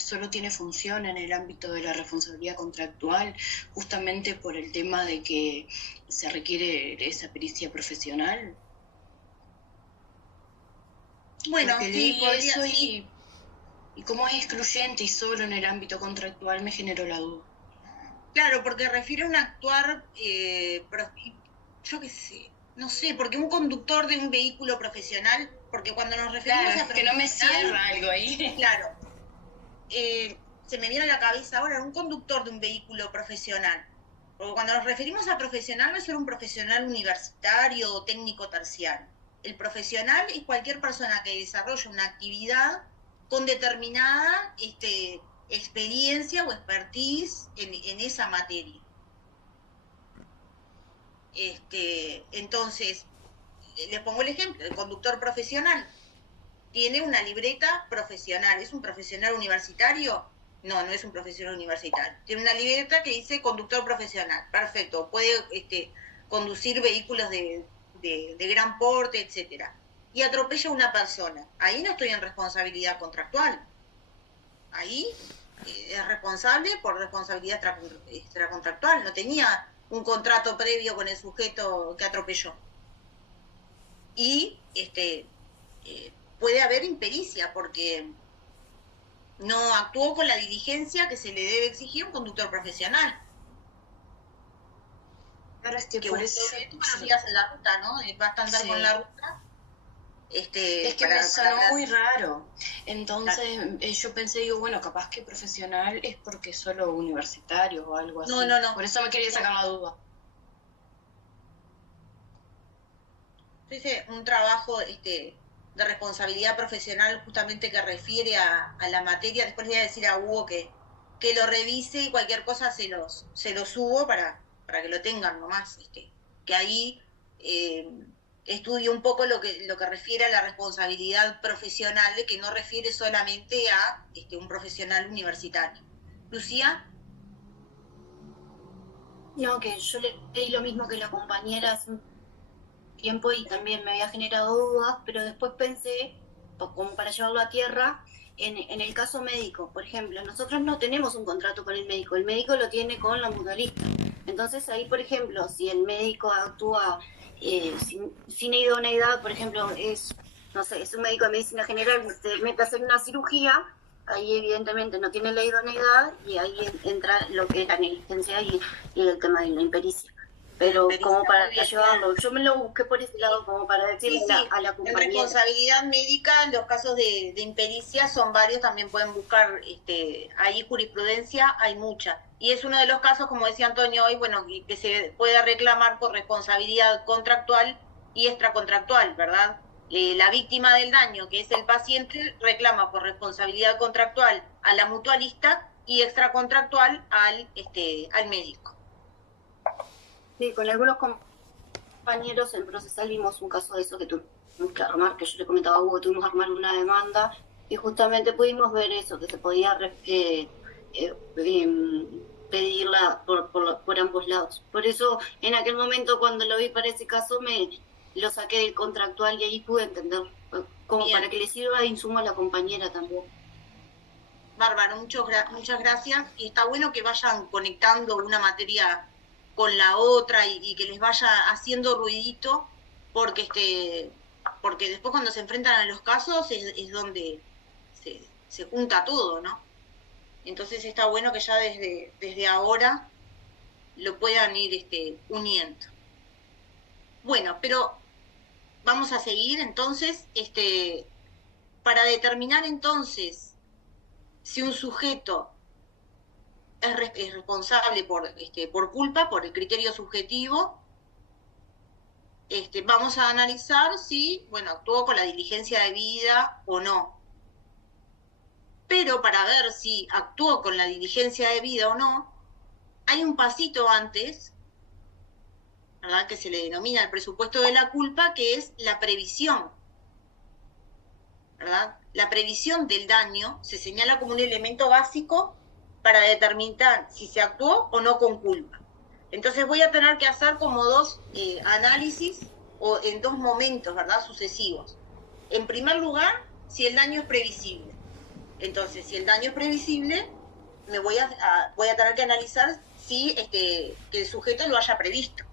solo tiene función en el ámbito de la responsabilidad contractual, justamente por el tema de que se requiere esa pericia profesional? Bueno, porque sí, podría, eso sí. Y como es excluyente y solo en el ámbito contractual, me generó la duda. Claro, porque refiere a un actuar, yo qué sé, no sé, porque un conductor de un vehículo profesional, porque cuando nos referimos claro, a que no me cierra algo ahí. Claro, se me viene a la cabeza ahora un conductor de un vehículo profesional, porque cuando nos referimos a profesional no es solo un profesional universitario o técnico terciario. El profesional es cualquier persona que desarrolla una actividad con determinada experiencia o expertise en esa materia. Entonces, les pongo el ejemplo, el conductor profesional tiene una libreta profesional. ¿Es un profesional universitario? No, no es un profesional universitario. Tiene una libreta que dice conductor profesional. Perfecto, puede conducir vehículos de gran porte, etcétera. Y atropella a una persona. Ahí no estoy en responsabilidad contractual. Ahí es responsable por responsabilidad extracontractual. No tenía un contrato previo con el sujeto que atropelló. Y puede haber impericia porque no actuó con la diligencia que se le debe exigir a un conductor profesional. Claro, es que por eso buenos días en la ruta, ¿no? Basta andar con la ruta. Es que me sonó muy raro. Entonces yo pensé, digo, bueno, capaz que profesional es porque es solo universitario o algo así. No. Por eso me quería sacar la duda. Yo hice un trabajo de responsabilidad profesional justamente que refiere a la materia. Después le voy a decir a Hugo que lo revise y cualquier cosa se los subo para que lo tengan nomás. Que ahí estudie un poco lo que refiere a la responsabilidad profesional, de que no refiere solamente a un profesional universitario. Lucía. No, que yo leí lo mismo que la compañera hace un tiempo y también me había generado dudas, pero después pensé, como para llevarlo a tierra, en el caso médico, por ejemplo, nosotros no tenemos un contrato con el médico lo tiene con la mutualista. Entonces ahí, por ejemplo, si el médico actúa sin idoneidad, por ejemplo, es un médico de medicina general que se mete a hacer una cirugía, ahí evidentemente no tiene la idoneidad y ahí entra lo que es la negligencia y el tema de la impericia. Pero como para llevarlo, yo me lo busqué por ese lado como para decirle a la compañera. En responsabilidad médica, en los casos de impericia son varios, también pueden buscar ahí jurisprudencia, hay mucha. Y es uno de los casos, como decía Antonio hoy, bueno, que se puede reclamar por responsabilidad contractual y extracontractual, ¿verdad? La víctima del daño, que es el paciente, reclama por responsabilidad contractual a la mutualista y extracontractual al médico. Sí, con algunos compañeros en procesal vimos un caso de eso que tuvimos que armar, que yo le comentaba a Hugo, tuvimos que armar una demanda y justamente pudimos ver eso, que se podía pedirla por ambos lados. Por eso en aquel momento cuando lo vi para ese caso me lo saqué del contractual y ahí pude entender, como bien, para que le sirva de insumo a la compañera también. Bárbaro, muchas gracias. Y está bueno que vayan conectando una materia con la otra y que les vaya haciendo ruidito, porque después cuando se enfrentan a los casos es donde se junta todo, ¿no? Entonces está bueno que ya desde ahora lo puedan ir uniendo. Bueno, pero vamos a seguir entonces, para determinar entonces si un sujeto es responsable por culpa, por el criterio subjetivo, vamos a analizar si, bueno, actuó con la diligencia debida o no. Pero para ver si actuó con la diligencia debida o no, hay un pasito antes, ¿verdad?, que se le denomina el presupuesto de la culpa, que es la previsión, ¿verdad? La previsión del daño se señala como un elemento básico para determinar si se actuó o no con culpa. Entonces voy a tener que hacer como dos análisis o en dos momentos, ¿verdad?, sucesivos. En primer lugar, si el daño es previsible. Entonces, si el daño es previsible, voy a tener que analizar si que el sujeto lo haya previsto.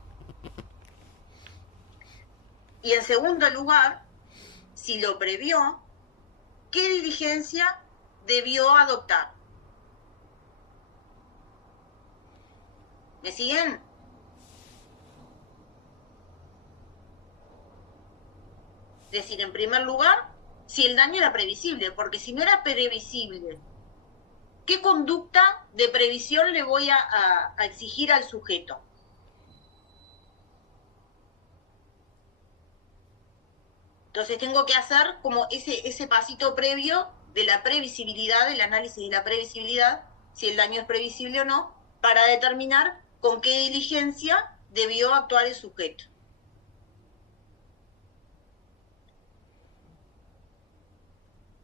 Y en segundo lugar, si lo previó, ¿qué diligencia debió adoptar? ¿Me siguen? Es decir, en primer lugar, si el daño era previsible, porque si no era previsible, ¿qué conducta de previsión le voy a exigir al sujeto? Entonces tengo que hacer como ese pasito previo de la previsibilidad, del análisis de la previsibilidad, si el daño es previsible o no, para determinar con qué diligencia debió actuar el sujeto.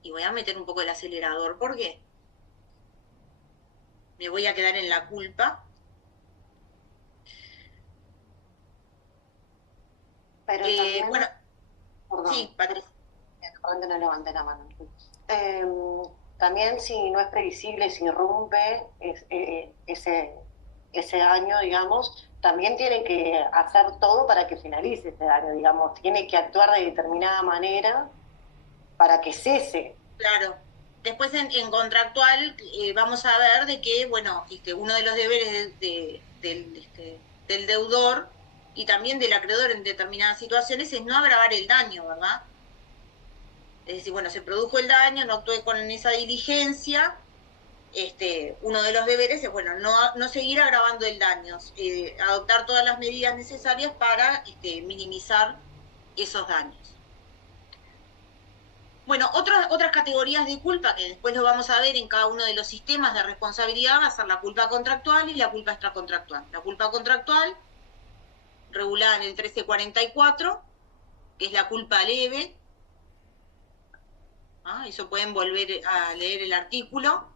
Y voy a meter un poco el acelerador, ¿por qué? Me voy a quedar en la culpa. Pero también, bueno, perdón, sí, Patricia. Perdón que no levanté la mano. También si no es previsible, si irrumpe ese daño, digamos, también tiene que hacer todo para que finalice ese daño, digamos, tiene que actuar de determinada manera para que cese. Claro. Después en contractual vamos a ver de que, bueno, uno de los deberes del deudor y también del acreedor en determinadas situaciones es no agravar el daño, ¿verdad? Es decir, bueno, se produjo el daño, no actué con esa diligencia, uno de los deberes es, bueno, no seguir agravando el daño, adoptar todas las medidas necesarias para minimizar esos daños. Bueno, otras categorías de culpa que después lo vamos a ver en cada uno de los sistemas de responsabilidad va a ser la culpa contractual y la culpa extracontractual. La culpa contractual, regulada en el 1344, que es la culpa leve. Eso pueden volver a leer el artículo.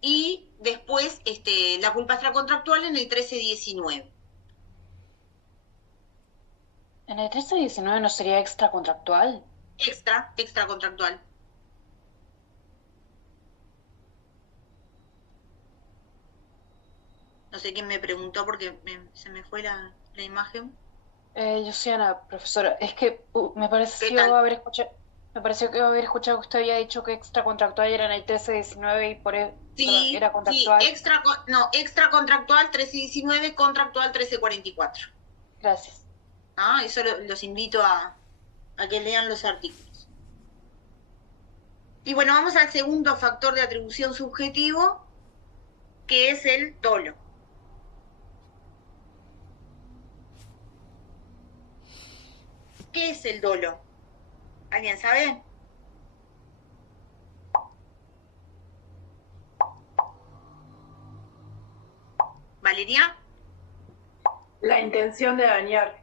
Y después la culpa extracontractual en el 1319. ¿En el 1319 no sería extracontractual? Extracontractual. No sé quién me preguntó porque se me fue la imagen. Yo soy Ana, profesora. Es que me pareció haber escuchado que usted había dicho que extracontractual era en el 1319 y por eso era contractual. Sí, extracontractual 1319, contractual 1344. Gracias. Eso los invito a que lean los artículos. Y bueno, vamos al segundo factor de atribución subjetivo, que es el dolo. ¿Qué es el dolo? ¿Alguien sabe? ¿Valeria? La intención de dañar.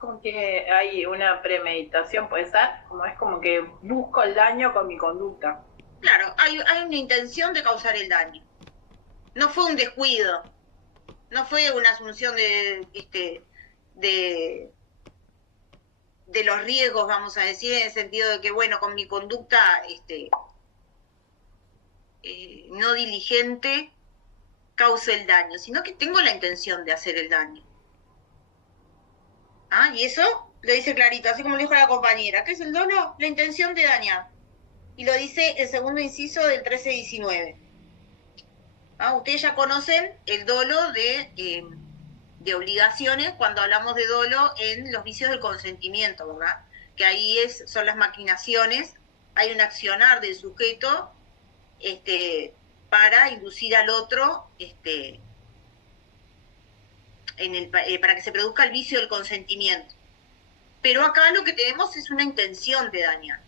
Como que hay una premeditación, puede ser, como que busco el daño con mi conducta. Claro, hay una intención de causar el daño. No fue un descuido, no fue una asunción de los riesgos, vamos a decir, en el sentido de que, bueno, con mi conducta no diligente cause el daño, sino que tengo la intención de hacer el daño. Y eso Lo dice clarito, así como lo dijo la compañera. ¿Qué es el dolo? La intención de dañar. Y lo dice el segundo inciso del 1319. Ustedes ya conocen el dolo de obligaciones cuando hablamos de dolo en los vicios del consentimiento, ¿verdad? Que ahí son las maquinaciones, hay un accionar del sujeto para inducir al otro para que se produzca el vicio del consentimiento. Pero acá lo que tenemos es una intención de dañar.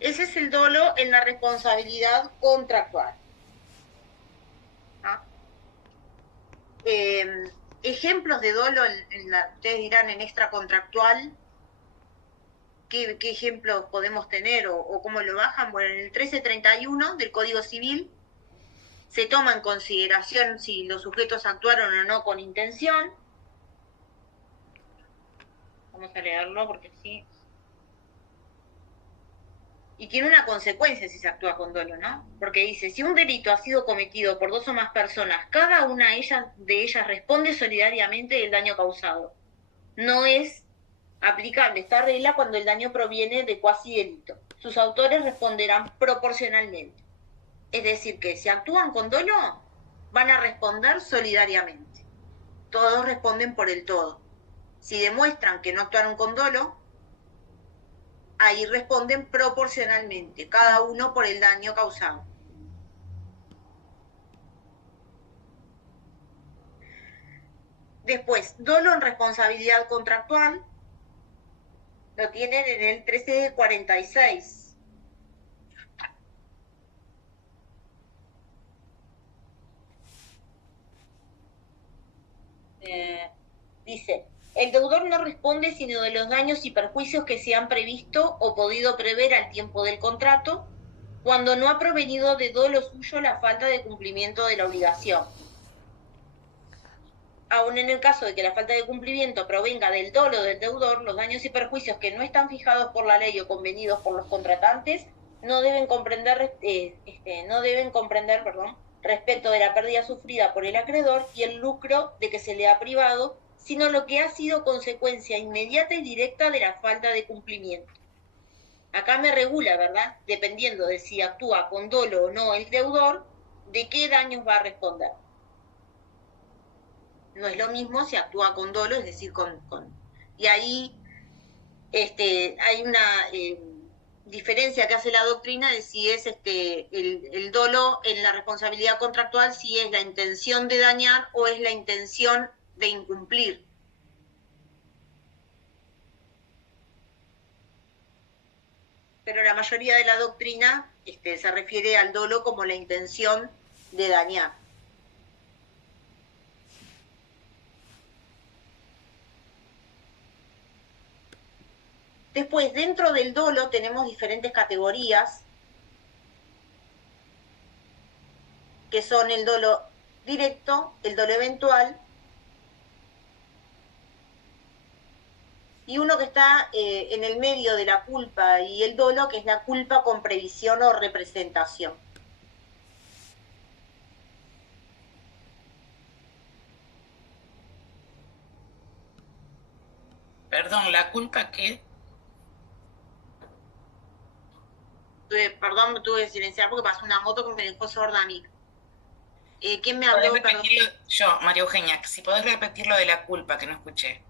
Ese es el dolo en la responsabilidad contractual. Ejemplos de dolo, ustedes dirán en extracontractual, ¿qué ejemplos podemos tener o cómo lo bajan? Bueno, en el 1331 del Código Civil se toma en consideración si los sujetos actuaron o no con intención. Vamos a leerlo porque sí. Y tiene una consecuencia si se actúa con dolo, ¿no? Porque dice, si un delito ha sido cometido por 2 o más personas, cada una de ellas responde solidariamente del daño causado. No es aplicable esta regla cuando el daño proviene de cuasi delito. Sus autores responderán proporcionalmente. Es decir, que si actúan con dolo, van a responder solidariamente. Todos responden por el todo. Si demuestran que no actuaron con dolo, ahí responden proporcionalmente, cada uno por el daño causado. Después, dolo en responsabilidad contractual, lo tienen en el 1346. Dice, el deudor no responde sino de los daños y perjuicios que se han previsto o podido prever al tiempo del contrato, cuando no ha provenido de dolo suyo la falta de cumplimiento de la obligación. Aun en el caso de que la falta de cumplimiento provenga del dolo del deudor, los daños y perjuicios que no están fijados por la ley o convenidos por los contratantes no deben comprender, respecto de la pérdida sufrida por el acreedor y el lucro de que se le ha privado, sino lo que ha sido consecuencia inmediata y directa de la falta de cumplimiento. Acá me regula, ¿verdad? Dependiendo de si actúa con dolo o no el deudor, de qué daños va a responder. No es lo mismo si actúa con dolo, es decir, y ahí hay una diferencia que hace la doctrina de si es el dolo en la responsabilidad contractual, si es la intención de dañar o es la intención de incumplir. Pero la mayoría de la doctrina se refiere al dolo como la intención de dañar. Después, dentro del dolo tenemos diferentes categorías, que son el dolo directo, el dolo eventual, y uno que está en el medio de la culpa y el dolo, que es la culpa con previsión o representación. Perdón, ¿la culpa qué? Perdón, me tuve que silenciar porque pasó una moto que me dejó sorda a mí. ¿Quién me habló? Yo, María Eugenia, si podés repetir lo de la culpa, que no escuché.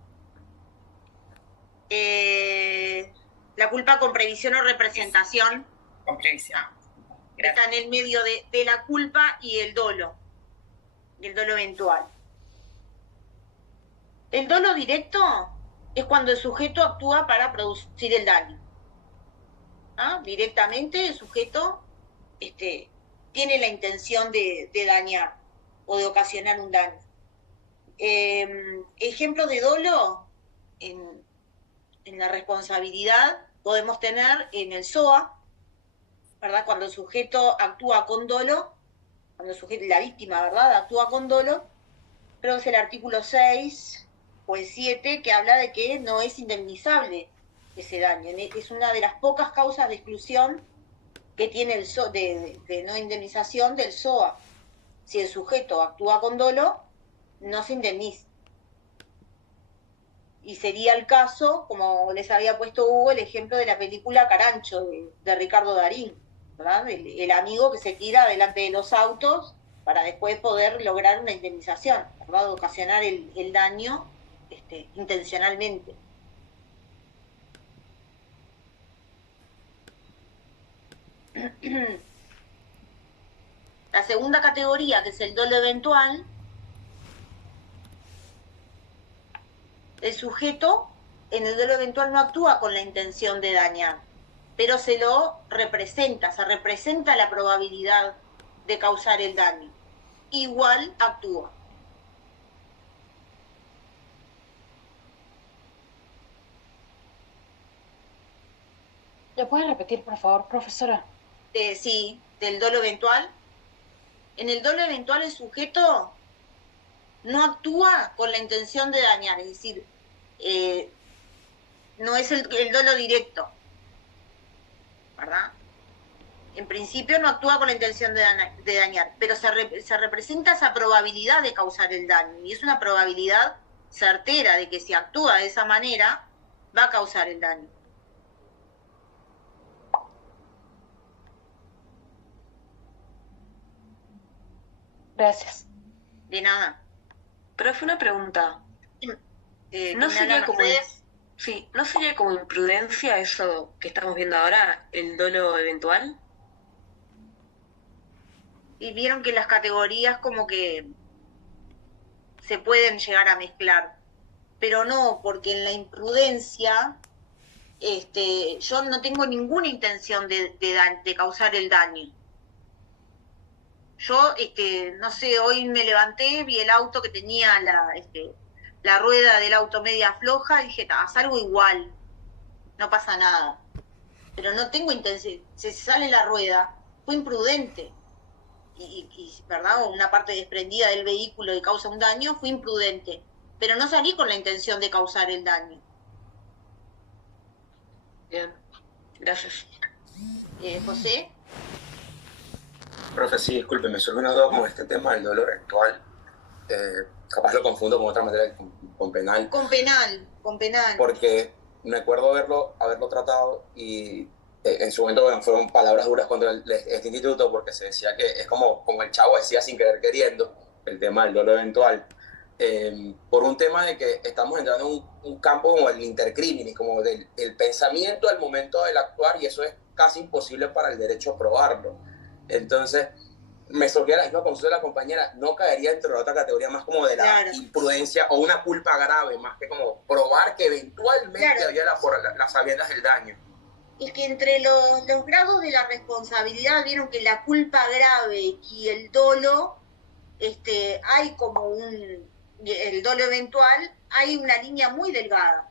La culpa con previsión o representación. Con previsión. Está en el medio de la culpa y el dolo eventual. El dolo directo es cuando el sujeto actúa para producir el daño. Directamente el sujeto tiene la intención de dañar o de ocasionar un daño. Ejemplo de dolo en la responsabilidad podemos tener en el SOA, ¿verdad? Cuando el sujeto actúa con dolo, cuando la víctima, ¿verdad?, actúa con dolo, creo que es el artículo 6, o el 7, que habla de que no es indemnizable ese daño. Es una de las pocas causas de exclusión que tiene el de no indemnización del SOA. Si el sujeto actúa con dolo, no se indemniza. Y sería el caso, como les había puesto Hugo, el ejemplo de la película Carancho, de Ricardo Darín, ¿verdad? El amigo que se tira delante de los autos para después poder lograr una indemnización, ¿verdad? Ocasionar el daño intencionalmente. La segunda categoría, que es el dolo eventual, el sujeto en el dolo eventual no actúa con la intención de dañar, pero se representa la probabilidad de causar el daño. Igual actúa. ¿Lo puede repetir, por favor, profesora? Sí, del dolo eventual. En el dolo eventual el sujeto no actúa con la intención de dañar, es decir, no es el dolo directo, ¿verdad? En principio no actúa con la intención de dañar, pero se representa esa probabilidad de causar el daño, y es una probabilidad certera de que si actúa de esa manera va a causar el daño. Gracias. De nada. Profe, una pregunta. ¿No sería como imprudencia eso que estamos viendo ahora, el dolo eventual? Y vieron que las categorías como que se pueden llegar a mezclar, pero no, porque en la imprudencia yo no tengo ninguna intención de causar el daño. Yo, no sé, hoy me levanté, vi el auto que tenía la rueda del auto media floja, y dije, salgo igual, no pasa nada. Pero no tengo intención, se sale la rueda, fue imprudente. Y ¿verdad? O una parte desprendida del vehículo que causa un daño, fue imprudente. Pero no salí con la intención de causar el daño. Bien, gracias. José. Profe, sí, disculpe, me surge una duda con este tema del dolo eventual. Capaz lo confundo con otra materia, con penal. Con penal. Porque me acuerdo haberlo tratado y en su momento fueron palabras duras contra este instituto, porque se decía que es como el chavo decía sin querer queriendo, el tema del dolo eventual. Por un tema de que estamos entrando en un campo como el intercriminis, como del pensamiento al momento del actuar, y eso es casi imposible para el derecho probarlo. Entonces, me surgía la misma consulta de la compañera, no caería dentro de la otra categoría más como de la imprudencia o una culpa grave, más que como probar que eventualmente había las sabiendas del daño. Es que entre los grados de la responsabilidad, vieron que la culpa grave y el dolo, hay como el dolo eventual, hay una línea muy delgada.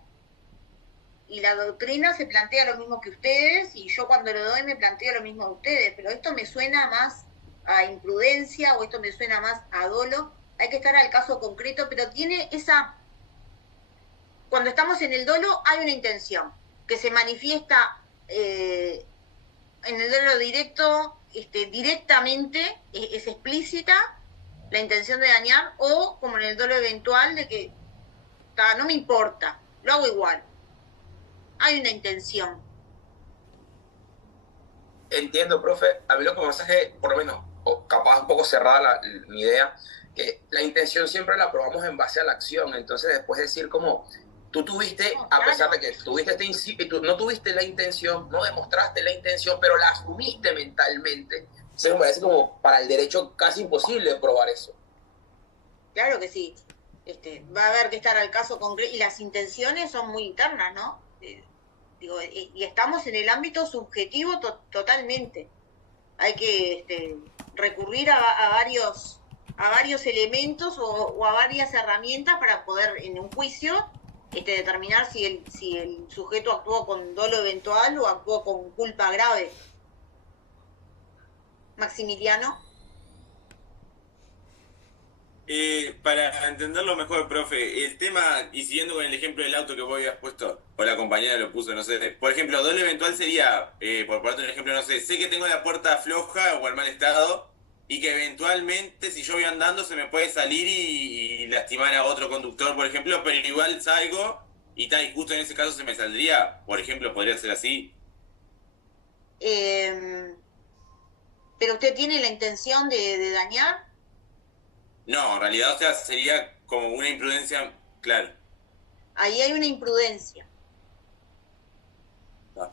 Y la doctrina se plantea lo mismo que ustedes, y yo cuando lo doy me planteo lo mismo que ustedes, pero esto me suena más a imprudencia o esto me suena más a dolo. Hay que estar al caso concreto, pero tiene cuando estamos en el dolo hay una intención que se manifiesta en el dolo directo, directamente, es explícita la intención de dañar, o como en el dolo eventual de que no me importa, lo hago igual. Hay una intención. Entiendo, profe. A mí lo que me pasa es que, por lo menos, o capaz un poco cerrada mi idea, que la intención siempre la probamos en base a la acción. Entonces, después decir como, tú tuviste, a pesar de que tuviste tú no tuviste la intención, no demostraste la intención, pero la asumiste mentalmente. Entonces, me parece como para el derecho casi imposible probar eso. Claro que sí. Va a haber que estar al caso concreto, y las intenciones son muy internas, ¿no? Y estamos en el ámbito subjetivo totalmente. Hay que recurrir a varios elementos o a varias herramientas para poder en un juicio determinar si el sujeto actuó con dolo eventual o actuó con culpa grave. Maximiliano. Para entenderlo mejor, profe, el tema, y siguiendo con el ejemplo del auto que vos habías puesto, o la compañera lo puso, no sé, por ejemplo, dolo eventual sería, por ponerte un ejemplo, no sé que tengo la puerta floja o en mal estado, y que eventualmente, si yo voy andando, se me puede salir y lastimar a otro conductor, por ejemplo, pero igual salgo, y tal, y justo en ese caso se me saldría, por ejemplo, podría ser así. ¿Pero usted tiene la intención de dañar? No, en realidad, o sea, sería como una imprudencia, claro. Ahí hay una imprudencia. Ah.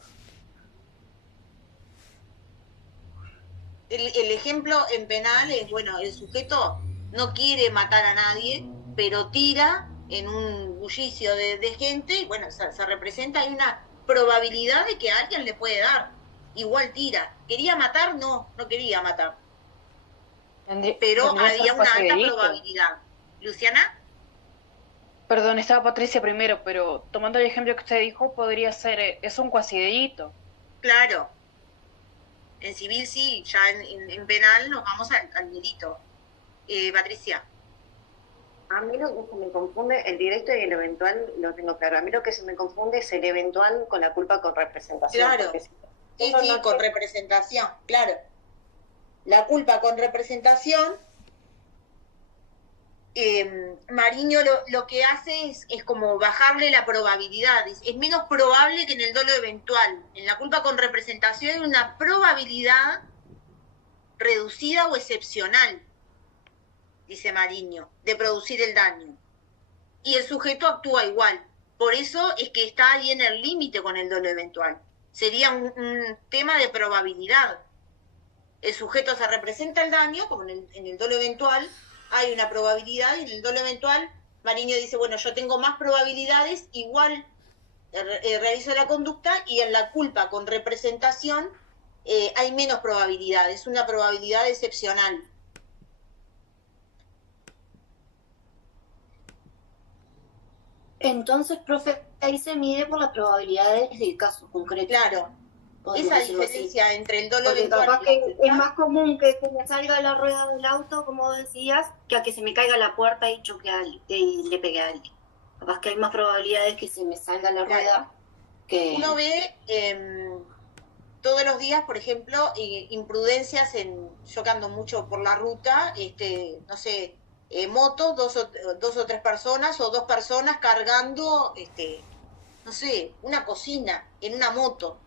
El ejemplo en penal es, bueno, el sujeto no quiere matar a nadie, pero tira en un bullicio de gente, y bueno, se representa, hay una probabilidad de que a alguien le puede dar. Igual tira. ¿Quería matar? No quería matar. Pero había una alta probabilidad. ¿Luciana? Perdón, estaba Patricia primero, pero tomando el ejemplo que usted dijo, podría ser, es un cuasi delito. Claro. En civil sí, ya en penal nos vamos al delito. Patricia. A mí lo que se me confunde, el directo y el eventual lo tengo claro. A mí lo que se me confunde es el eventual con la culpa con representación. Claro. Sí, con representación, claro. La culpa con representación, Mariño lo que hace es como bajarle la probabilidad. Es menos probable que en el dolo eventual. En la culpa con representación hay una probabilidad reducida o excepcional, dice Mariño, de producir el daño. Y el sujeto actúa igual. Por eso es que está ahí en el límite con el dolo eventual. Sería un tema de probabilidad. El sujeto se representa el daño, como en el dolo eventual, hay una probabilidad, y en el dolo eventual, Mariño dice, bueno, yo tengo más probabilidades, igual realizo la conducta, y en la culpa con representación hay menos probabilidades, una probabilidad excepcional. Entonces, profe, ahí se mide por las probabilidades del caso concreto. Claro. Esa diferencia entre el dolo eventual capaz que es más común que se me salga la rueda del auto, como decías, que a que se me caiga la puerta y choque a alguien, y le pegue a alguien. Capaz que hay más probabilidades que se me salga la rueda que... Uno ve todos los días, por ejemplo, imprudencias yo que ando mucho por la ruta, no sé, motos, dos o tres personas o dos personas cargando, no sé, una cocina en una moto.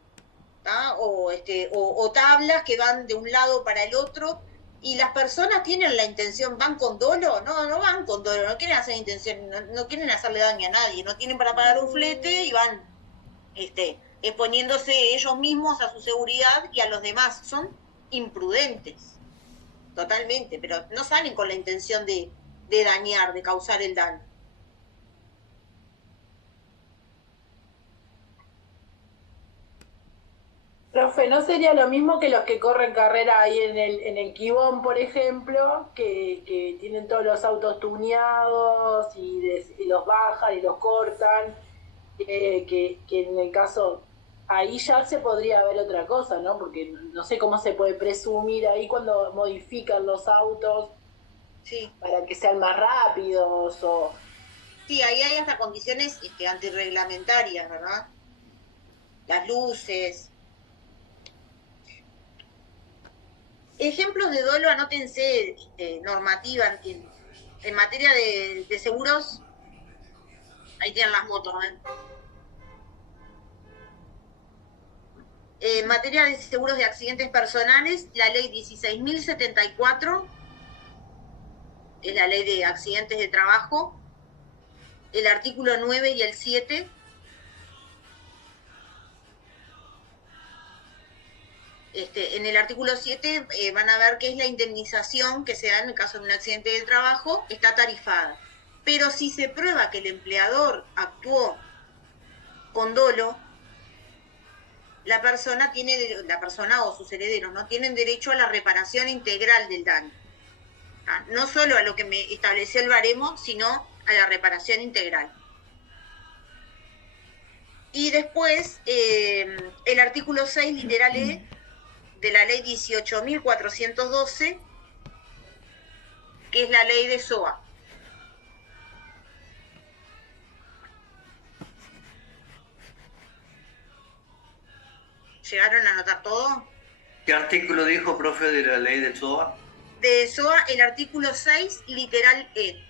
O tablas que van de un lado para el otro, y las personas tienen la intención, ¿van con dolo? No van con dolo, no quieren hacer intención, no quieren hacerle daño a nadie, no tienen para pagar un flete y van exponiéndose ellos mismos a su seguridad y a los demás. Son imprudentes, totalmente, pero no salen con la intención de dañar, de causar el daño. Profe, ¿no sería lo mismo que los que corren carrera ahí en el Quibón, por ejemplo, que tienen todos los autos tuneados y los bajan y los cortan? Que en el caso, ahí ya se podría ver otra cosa, ¿no? Porque no sé cómo se puede presumir ahí cuando modifican los autos para que sean más rápidos o... Sí, ahí hay hasta condiciones antirreglamentarias, ¿verdad? Las luces... Ejemplos de dolo, anótense, normativa en materia de seguros. Ahí tienen las motos, En materia de seguros de accidentes personales, la ley 16.074 es la ley de accidentes de trabajo, el artículo 9 y el 7. En el artículo 7 van a ver que es la indemnización que se da en el caso de un accidente de trabajo, está tarifada. Pero si se prueba que el empleador actuó con dolo, la persona o sus herederos no tienen derecho a la reparación integral del daño. No solo a lo que me estableció el baremo, sino a la reparación integral. Y después, el artículo 6, literal E, de la ley 18.412, que es la ley de SOA. ¿Llegaron a anotar todo? ¿Qué artículo dijo, profe, de la ley de SOA? De SOA, el artículo 6, literal E.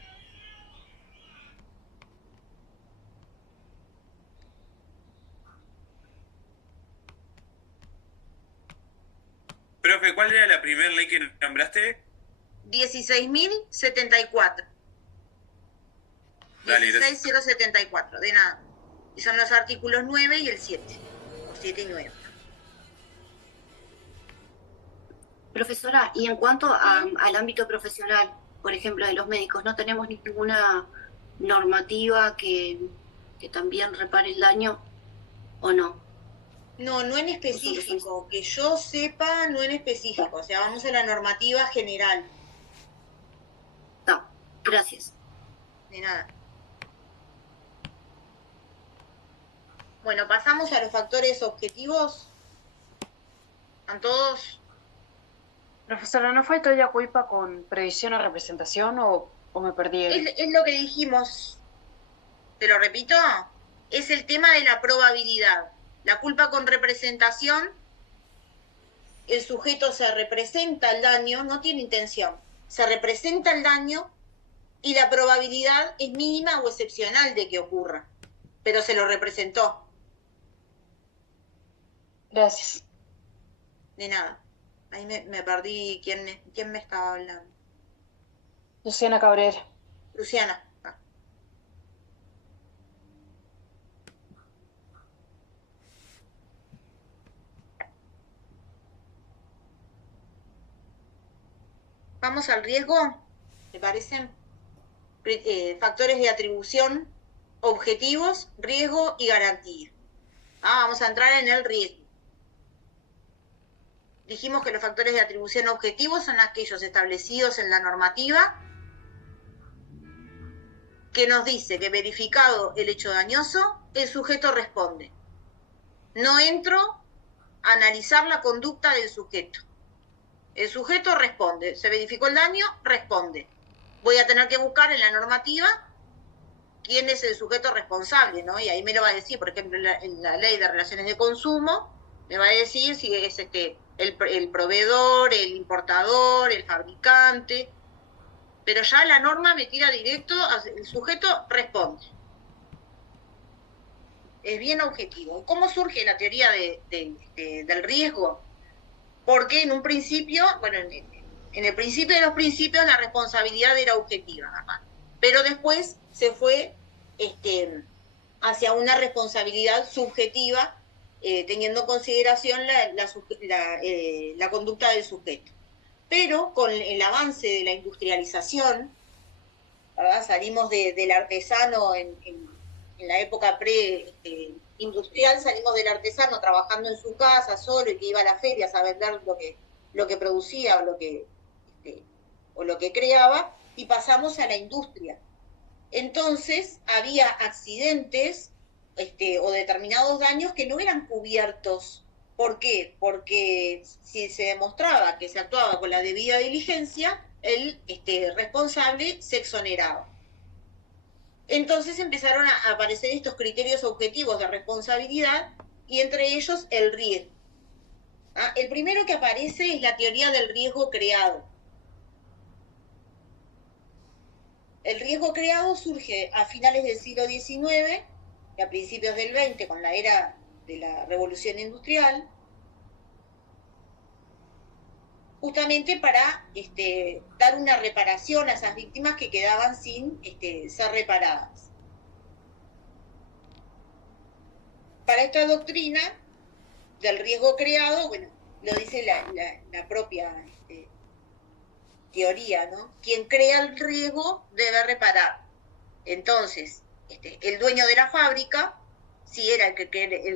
Profe, ¿cuál era la primera ley que nombraste? 16.074. Dale, 16.074, de nada. Y son los artículos 9 y el 7. O 7 y 9. Profesora, y en cuanto al ámbito profesional, por ejemplo, de los médicos, ¿no tenemos ninguna normativa que también repare el daño o no? No, no en específico. Que yo sepa, no en específico. O sea, vamos a la normativa general. No, gracias. De nada. Bueno, pasamos a los factores objetivos. ¿Están todos? Profesora, ¿no fue ya culpa con previsión o representación o me perdí? Es lo que dijimos. ¿Te lo repito? Es el tema de la probabilidad. La culpa con representación, el sujeto se representa el daño, no tiene intención. Se representa el daño y la probabilidad es mínima o excepcional de que ocurra. Pero se lo representó. Gracias. De nada. Ahí me perdí quién me estaba hablando. Luciana Cabrera. Luciana. Vamos al riesgo, ¿te parecen? Factores de atribución, objetivos, riesgo y garantía. Vamos a entrar en el riesgo. Dijimos que los factores de atribución objetivos son aquellos establecidos en la normativa que nos dice que verificado el hecho dañoso, el sujeto responde. No entro a analizar la conducta del sujeto. El sujeto responde. Se verificó el daño, responde. Voy a tener que buscar en la normativa quién es el sujeto responsable, ¿no? Y ahí me lo va a decir, por ejemplo, en la ley de relaciones de consumo, me va a decir si es el proveedor, el importador, el fabricante, pero ya la norma me tira directo, el sujeto responde. Es bien objetivo. ¿Cómo surge la teoría del riesgo? Porque en un principio, bueno, en el principio de los principios la responsabilidad era objetiva, ¿verdad? Pero después se fue hacia una responsabilidad subjetiva, teniendo en consideración la conducta del sujeto. Pero con el avance de la industrialización, ¿verdad? Salimos del artesano en la época pre-industrial, salimos del artesano trabajando en su casa solo y que iba a las ferias a vender lo que producía o lo que creaba, y pasamos a la industria. Entonces había accidentes o determinados daños que no eran cubiertos. ¿Por qué? Porque si se demostraba que se actuaba con la debida diligencia, el responsable se exoneraba. Entonces empezaron a aparecer estos criterios objetivos de responsabilidad y entre ellos el riesgo. El primero que aparece es la teoría del riesgo creado. El riesgo creado surge a finales del siglo XIX y a principios del XX con la era de la Revolución Industrial, justamente para dar una reparación a esas víctimas que quedaban sin ser reparadas. Para esta doctrina del riesgo creado, bueno, lo dice la propia teoría, ¿no? Quien crea el riesgo debe reparar. Entonces, el dueño de la fábrica, si era el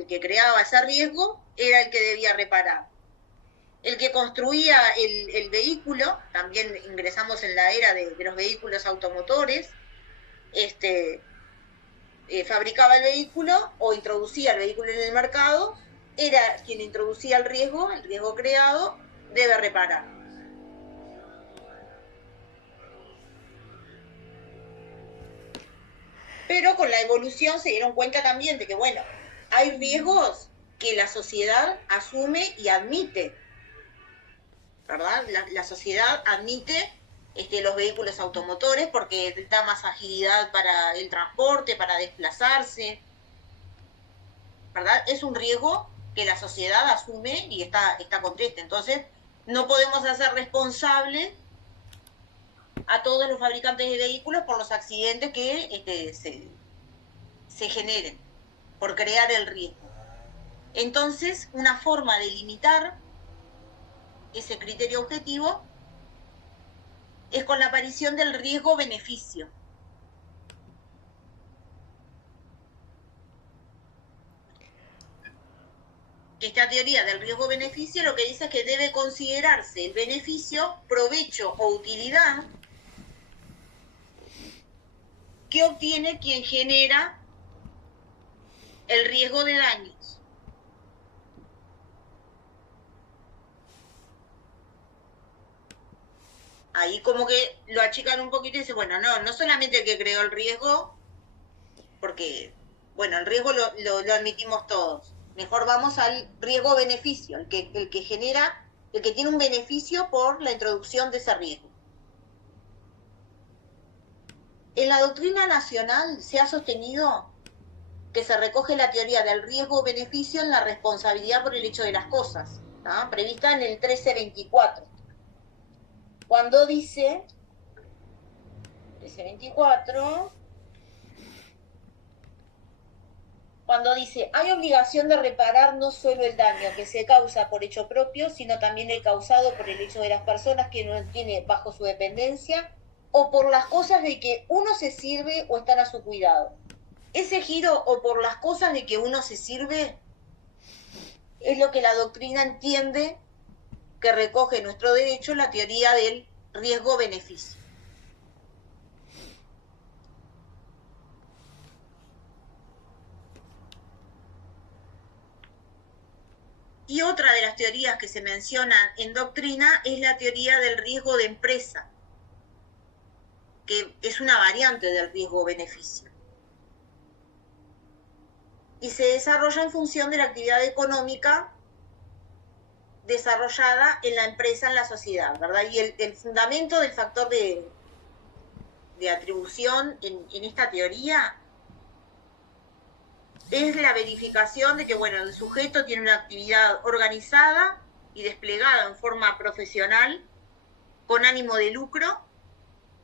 que creaba ese riesgo, era el que debía reparar. El que construía el vehículo, también ingresamos en la era de los vehículos automotores, fabricaba el vehículo o introducía el vehículo en el mercado, era quien introducía el riesgo creado, debe reparar. Pero con la evolución se dieron cuenta también de que, bueno, hay riesgos que la sociedad asume y admite, ¿verdad? La sociedad admite los vehículos automotores porque da más agilidad para el transporte, para desplazarse, ¿verdad? Es un riesgo que la sociedad asume y está contesta. Entonces, no podemos hacer responsable a todos los fabricantes de vehículos por los accidentes que se generen, por crear el riesgo. Entonces, una forma de limitar ese criterio objetivo es con la aparición del riesgo-beneficio. Esta teoría del riesgo-beneficio lo que dice es que debe considerarse el beneficio, provecho o utilidad que obtiene quien genera el riesgo de daños. Ahí como que lo achican un poquito y dicen, bueno, no solamente el que creó el riesgo, porque, bueno, el riesgo lo admitimos todos. Mejor vamos al riesgo-beneficio, el que genera, el que tiene un beneficio por la introducción de ese riesgo. En la doctrina nacional se ha sostenido que se recoge la teoría del riesgo-beneficio en la responsabilidad por el hecho de las cosas, ¿no? Prevista en el 1324. Cuando dice, 1324, cuando dice, hay obligación de reparar no solo el daño que se causa por hecho propio, sino también el causado por el hecho de las personas que uno tiene bajo su dependencia, o por las cosas de que uno se sirve o están a su cuidado. Ese giro, o por las cosas de que uno se sirve, es lo que la doctrina entiende que recoge nuestro derecho, la teoría del riesgo-beneficio. Y otra de las teorías que se mencionan en doctrina es la teoría del riesgo de empresa, que es una variante del riesgo-beneficio. Y se desarrolla en función de la actividad económica desarrollada en la empresa, en la sociedad, ¿verdad? Y el fundamento del factor de atribución en esta teoría es la verificación de que, bueno, el sujeto tiene una actividad organizada y desplegada en forma profesional, con ánimo de lucro,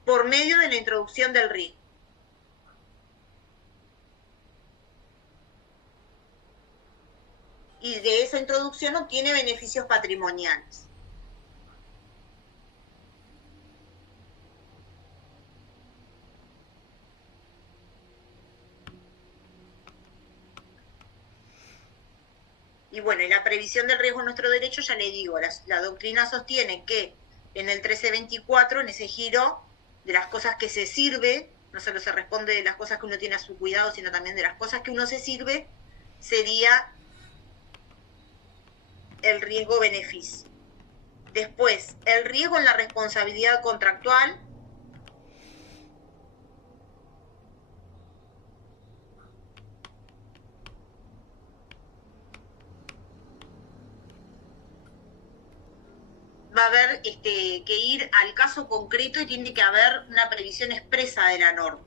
por medio de la introducción del riesgo. Y de esa introducción obtiene beneficios patrimoniales. Y bueno, y la previsión del riesgo en nuestro derecho, ya le digo, la doctrina sostiene que en el 1324, en ese giro de las cosas que se sirve, no solo se responde de las cosas que uno tiene a su cuidado, sino también de las cosas que uno se sirve, sería el riesgo-beneficio. Después, el riesgo en la responsabilidad contractual. Va a haber que ir al caso concreto y tiene que haber una previsión expresa de la norma.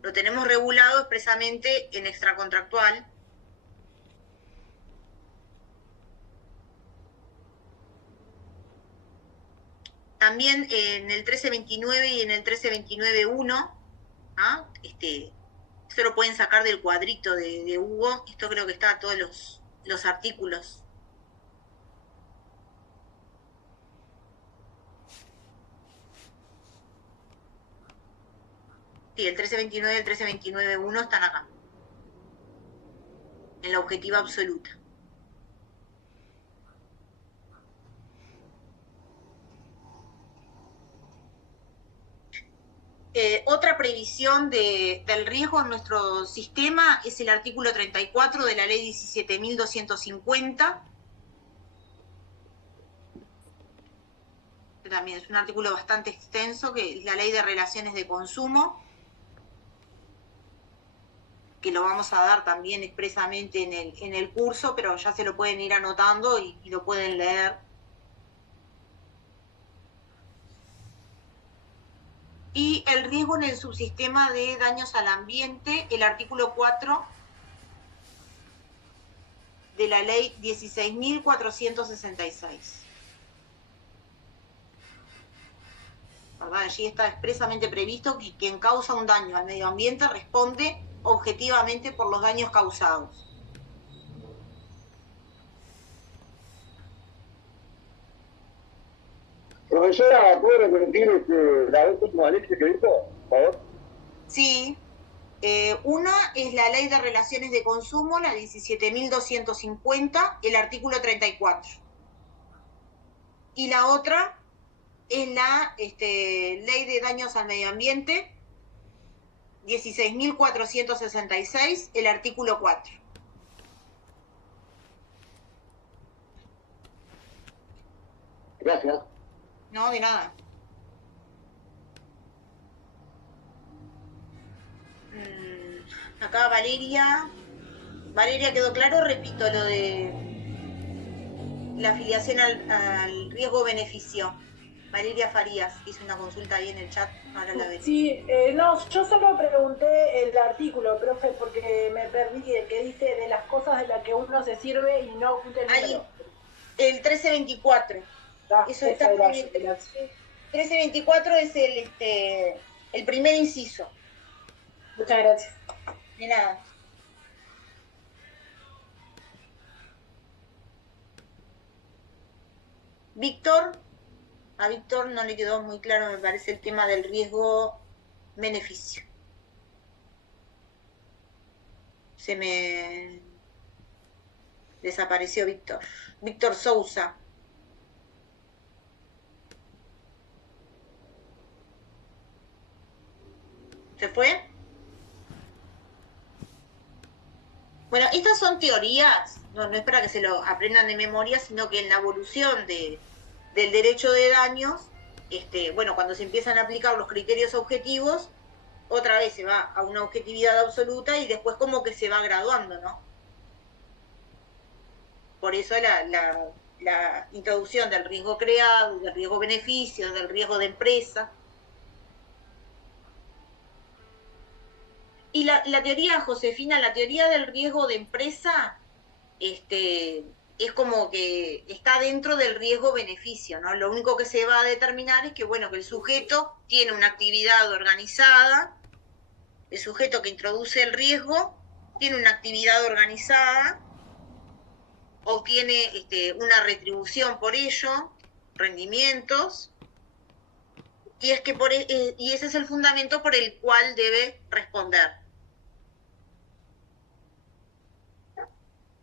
Lo tenemos regulado expresamente en extracontractual. También en el 1329 y en el 1329.1, ¿ah? Esto lo pueden sacar del cuadrito de Hugo, esto creo que está en todos los artículos. Sí, el 1329 y el 1329.1 están acá, en la objetiva absoluta. Otra previsión del riesgo en nuestro sistema es el artículo 34 de la ley 17.250. También es un artículo bastante extenso, que es la ley de relaciones de consumo. que lo vamos a dar también expresamente en el curso, pero ya se lo pueden ir anotando y lo pueden leer. Y el riesgo en el subsistema de daños al ambiente, el artículo 4 de la ley 16.466. ¿Verdad? Allí está expresamente previsto que quien causa un daño al medio ambiente responde objetivamente por los daños causados. Profesora, ¿puede repetir la última ley que dijo, por favor? Sí. Una es la Ley de Relaciones de Consumo, la 17.250, el artículo 34. Y la otra es la Ley de Daños al Medio Ambiente, 16.466, el artículo 4. Gracias. No, de nada. Acá Valeria quedó claro, repito, lo de la afiliación al riesgo-beneficio. Valeria Farías hizo una consulta ahí en el chat, ahora la veo. Sí, no, yo solo pregunté el artículo, profe, porque me perdí el que dice de las cosas de las que uno se sirve y no oculta el número. El 1324. Eso está en el 1324 es el primer inciso. Muchas gracias. De nada. Víctor, a Víctor no le quedó muy claro, me parece, el tema del riesgo-beneficio. Se me desapareció Víctor. Víctor Sousa. ¿Se fue? Bueno, estas son teorías, no es para que se lo aprendan de memoria, sino que en la evolución del derecho de daños, bueno, cuando se empiezan a aplicar los criterios objetivos, otra vez se va a una objetividad absoluta y después como que se va graduando, ¿no? Por eso la introducción del riesgo creado, del riesgo beneficio, del riesgo de empresa. Y la teoría, Josefina, la teoría del riesgo de empresa, es como que está dentro del riesgo-beneficio, ¿no? Lo único que se va a determinar es que, bueno, que el sujeto tiene una actividad organizada, el sujeto que introduce el riesgo tiene una actividad organizada, obtiene una retribución por ello, rendimientos, y es que y ese es el fundamento por el cual debe responder.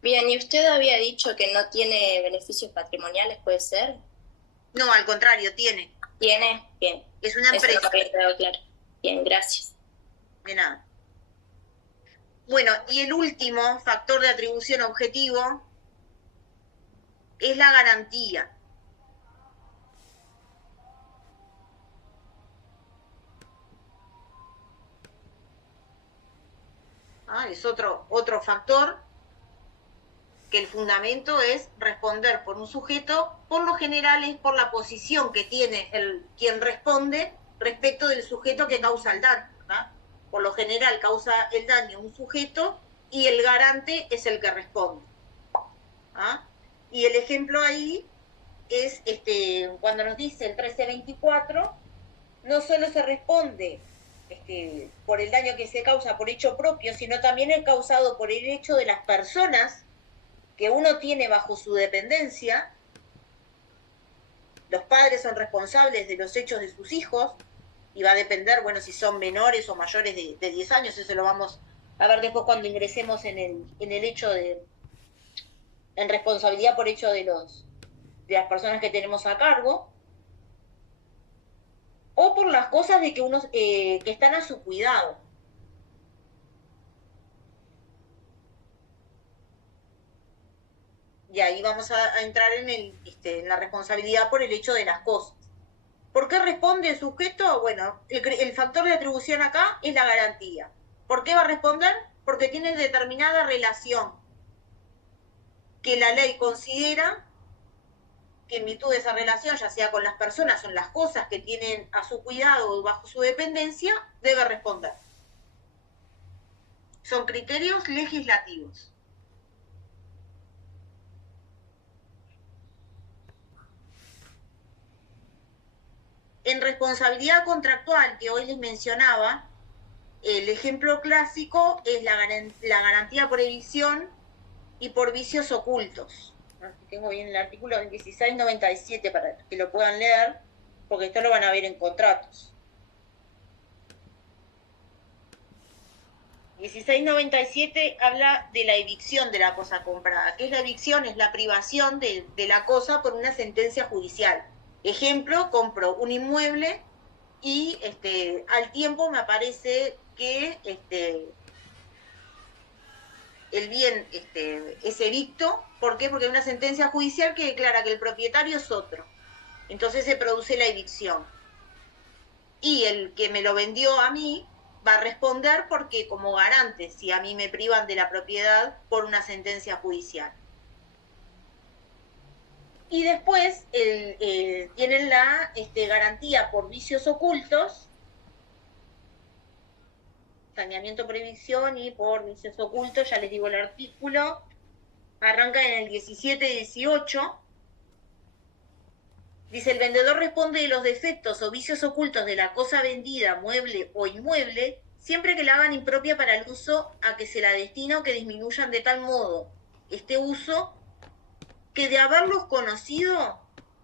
Bien, y usted había dicho que no tiene beneficios patrimoniales, ¿puede ser? No, al contrario, tiene. ¿Tiene? Bien. Es una empresa. Eso no me había quedado claro. Bien, gracias. De nada. Bueno, y el último factor de atribución objetivo es la garantía. Es otro factor que el fundamento es responder por un sujeto, por lo general es por la posición que tiene quien responde respecto del sujeto que causa el daño, ¿verdad? Por lo general causa el daño un sujeto y el garante es el que responde. Y el ejemplo ahí es cuando nos dice el 1324, no solo se responde por el daño que se causa por hecho propio, sino también el causado por el hecho de las personas que uno tiene bajo su dependencia. Los padres son responsables de los hechos de sus hijos, y va a depender, bueno, si son menores o mayores de 10 años, eso lo vamos a ver después cuando ingresemos en el hecho en responsabilidad por hecho de las personas que tenemos a cargo, o por las cosas de que están a su cuidado. Y ahí vamos a entrar en la responsabilidad por el hecho de las cosas. ¿Por qué responde el sujeto? Bueno, el factor de atribución acá es la garantía. ¿Por qué va a responder? porque tienen determinada relación que la ley considera que en virtud de esa relación, ya sea con las personas o en las cosas que tienen a su cuidado o bajo su dependencia, debe responder. Son criterios legislativos. En responsabilidad contractual, que hoy les mencionaba, el ejemplo clásico es la garantía por evicción y por vicios ocultos. Tengo bien el artículo 1697 para que lo puedan leer, porque esto lo van a ver en contratos. 1697 habla de la evicción de la cosa comprada. ¿Qué es la evicción? Es la privación de la cosa por una sentencia judicial. Ejemplo, compro un inmueble y al tiempo me aparece que el bien es evicto. ¿Por qué? Porque hay una sentencia judicial que declara que el propietario es otro. Entonces se produce la evicción. Y el que me lo vendió a mí va a responder porque como garante si a mí me privan de la propiedad por una sentencia judicial. Y después tienen la garantía por vicios ocultos, saneamiento, previsión y por vicios ocultos, ya les digo el artículo, arranca en el 17-18, dice: el vendedor responde de los defectos o vicios ocultos de la cosa vendida, mueble o inmueble, siempre que la hagan impropia para el uso a que se la destina o que disminuyan de tal modo este uso que de haberlos conocido,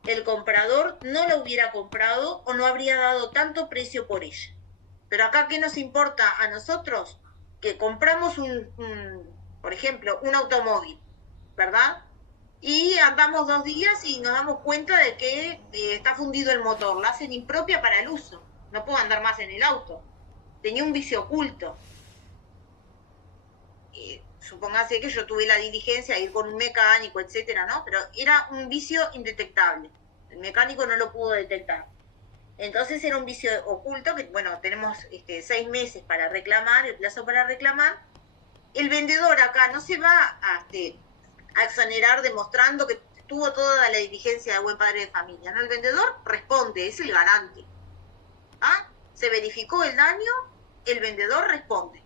el comprador no la hubiera comprado o no habría dado tanto precio por ella. Pero acá, ¿qué nos importa a nosotros? Que compramos por ejemplo, un automóvil, ¿verdad? Y andamos 2 días y nos damos cuenta de que está fundido el motor. La hacen impropia para el uso. No puedo andar más en el auto. Tenía un vicio oculto. Supóngase que yo tuve la diligencia de ir con un mecánico, etcétera, ¿no? Pero era un vicio indetectable. El mecánico no lo pudo detectar. Entonces era un vicio oculto que, bueno, tenemos 6 meses para reclamar, el plazo para reclamar. El vendedor acá no se va a exonerar demostrando que tuvo toda la diligencia de buen padre de familia, ¿no? El vendedor responde, es el garante. ¿Ah? Se verificó el daño, el vendedor responde.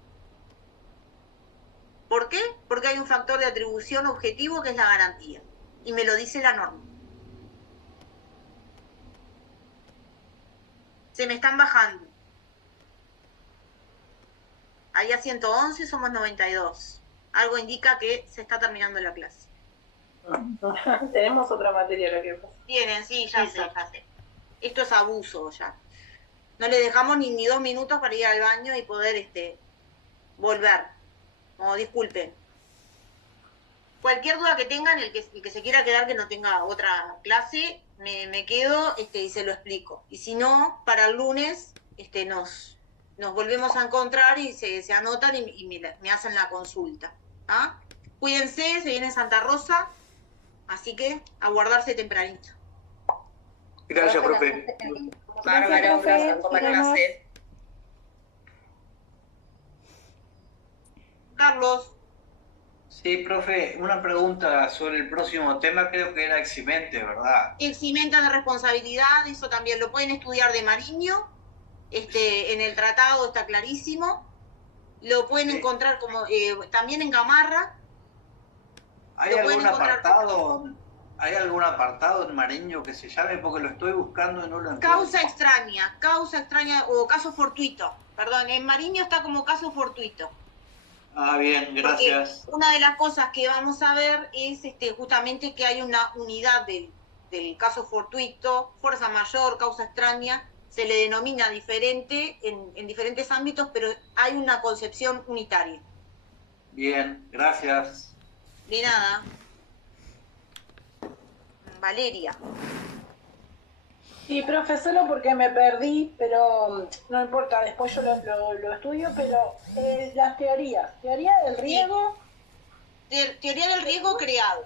¿Por qué? Porque hay un factor de atribución objetivo que es la garantía. Y me lo dice la norma. Se me están bajando. Ahí a 111 somos 92. Algo indica que se está terminando la clase. Tenemos otra materia la que pasa. Tienen, sí, ya sé. Esto es abuso ya. No le dejamos ni 2 minutos para ir al baño y poder volver. No, disculpen. Cualquier duda que tengan, el que se quiera quedar que no tenga otra clase, me quedo y se lo explico. Y si no, para el lunes nos volvemos a encontrar y se anotan y me hacen la consulta. ¿Ah? Cuídense, se viene Santa Rosa, así que a guardarse tempranito. Gracias, profe. Bárbaro, gracias por la clase. Carlos. Sí, profe, una pregunta sobre el próximo tema, creo que era eximente, ¿verdad? Eximenta de responsabilidad, eso también lo pueden estudiar de Mariño, en el tratado está clarísimo, lo pueden encontrar como también en Gamarra. ¿Hay algún apartado en Mariño que se llame? Porque lo estoy buscando y no lo encuentro. Causa extraña o caso fortuito, perdón, en Mariño está como caso fortuito. Ah, bien, gracias. Porque una de las cosas que vamos a ver es justamente que hay una unidad del caso fortuito, fuerza mayor, causa extraña, se le denomina diferente en diferentes ámbitos, pero hay una concepción unitaria. Bien, gracias. De nada. Valeria. Sí, profe, solo porque me perdí, pero no importa, después yo lo estudio, pero las teorías. Teoría del riego. Teoría del riego creado.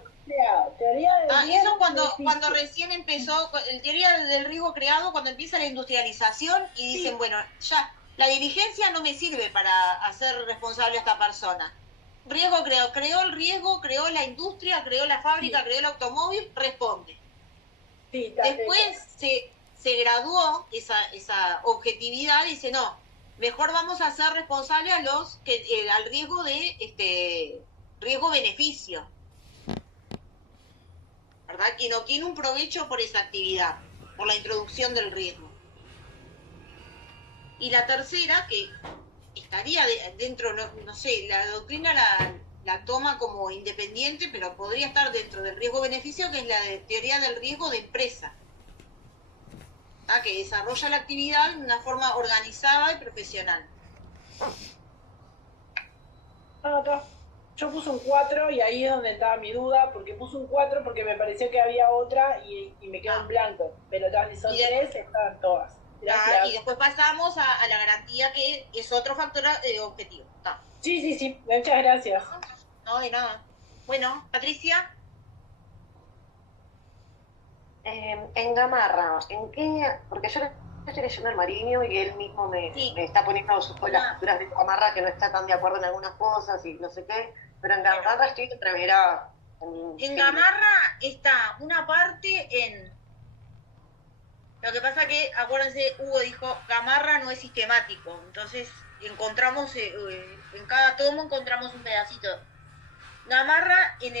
Teoría del riego. Eso cuando recién empezó, el teoría del riego creado, cuando empieza la industrialización y dicen, bueno, ya La diligencia no me sirve para hacer responsable a esta persona. Riesgo creó el riesgo, creó la industria, creó la fábrica, creó el automóvil, responde. Sí, después se graduó esa objetividad y dice, no, mejor vamos a hacer responsable a los que al riesgo de riesgo-beneficio. ¿Verdad? Quien obtiene un provecho por esa actividad, por la introducción del riesgo. Y la tercera, que estaría dentro, no sé, la doctrina la toma como independiente, pero podría estar dentro del riesgo-beneficio, que es la teoría del riesgo de empresa, que desarrolla la actividad de una forma organizada y profesional. Yo puse un 4 y ahí es donde estaba mi duda, porque puse un 4 porque me pareció que había otra y me quedó en blanco, pero todas son 3, estaban todas. Y después pasamos a la garantía, que es otro factor objetivo. Sí, muchas gracias. No, de nada. Bueno, Patricia. En Gamarra, ¿en qué? Porque yo estoy leyendo el Mariño y él mismo me está poniendo las posturas de Gamarra, que no está tan de acuerdo en algunas cosas y no sé qué, pero en Gamarra estoy entreverada. En Gamarra está una parte en... Lo que pasa que, acuérdense, Hugo dijo, Gamarra no es sistemático, entonces encontramos, en cada tomo encontramos un pedacito. Gamarra en el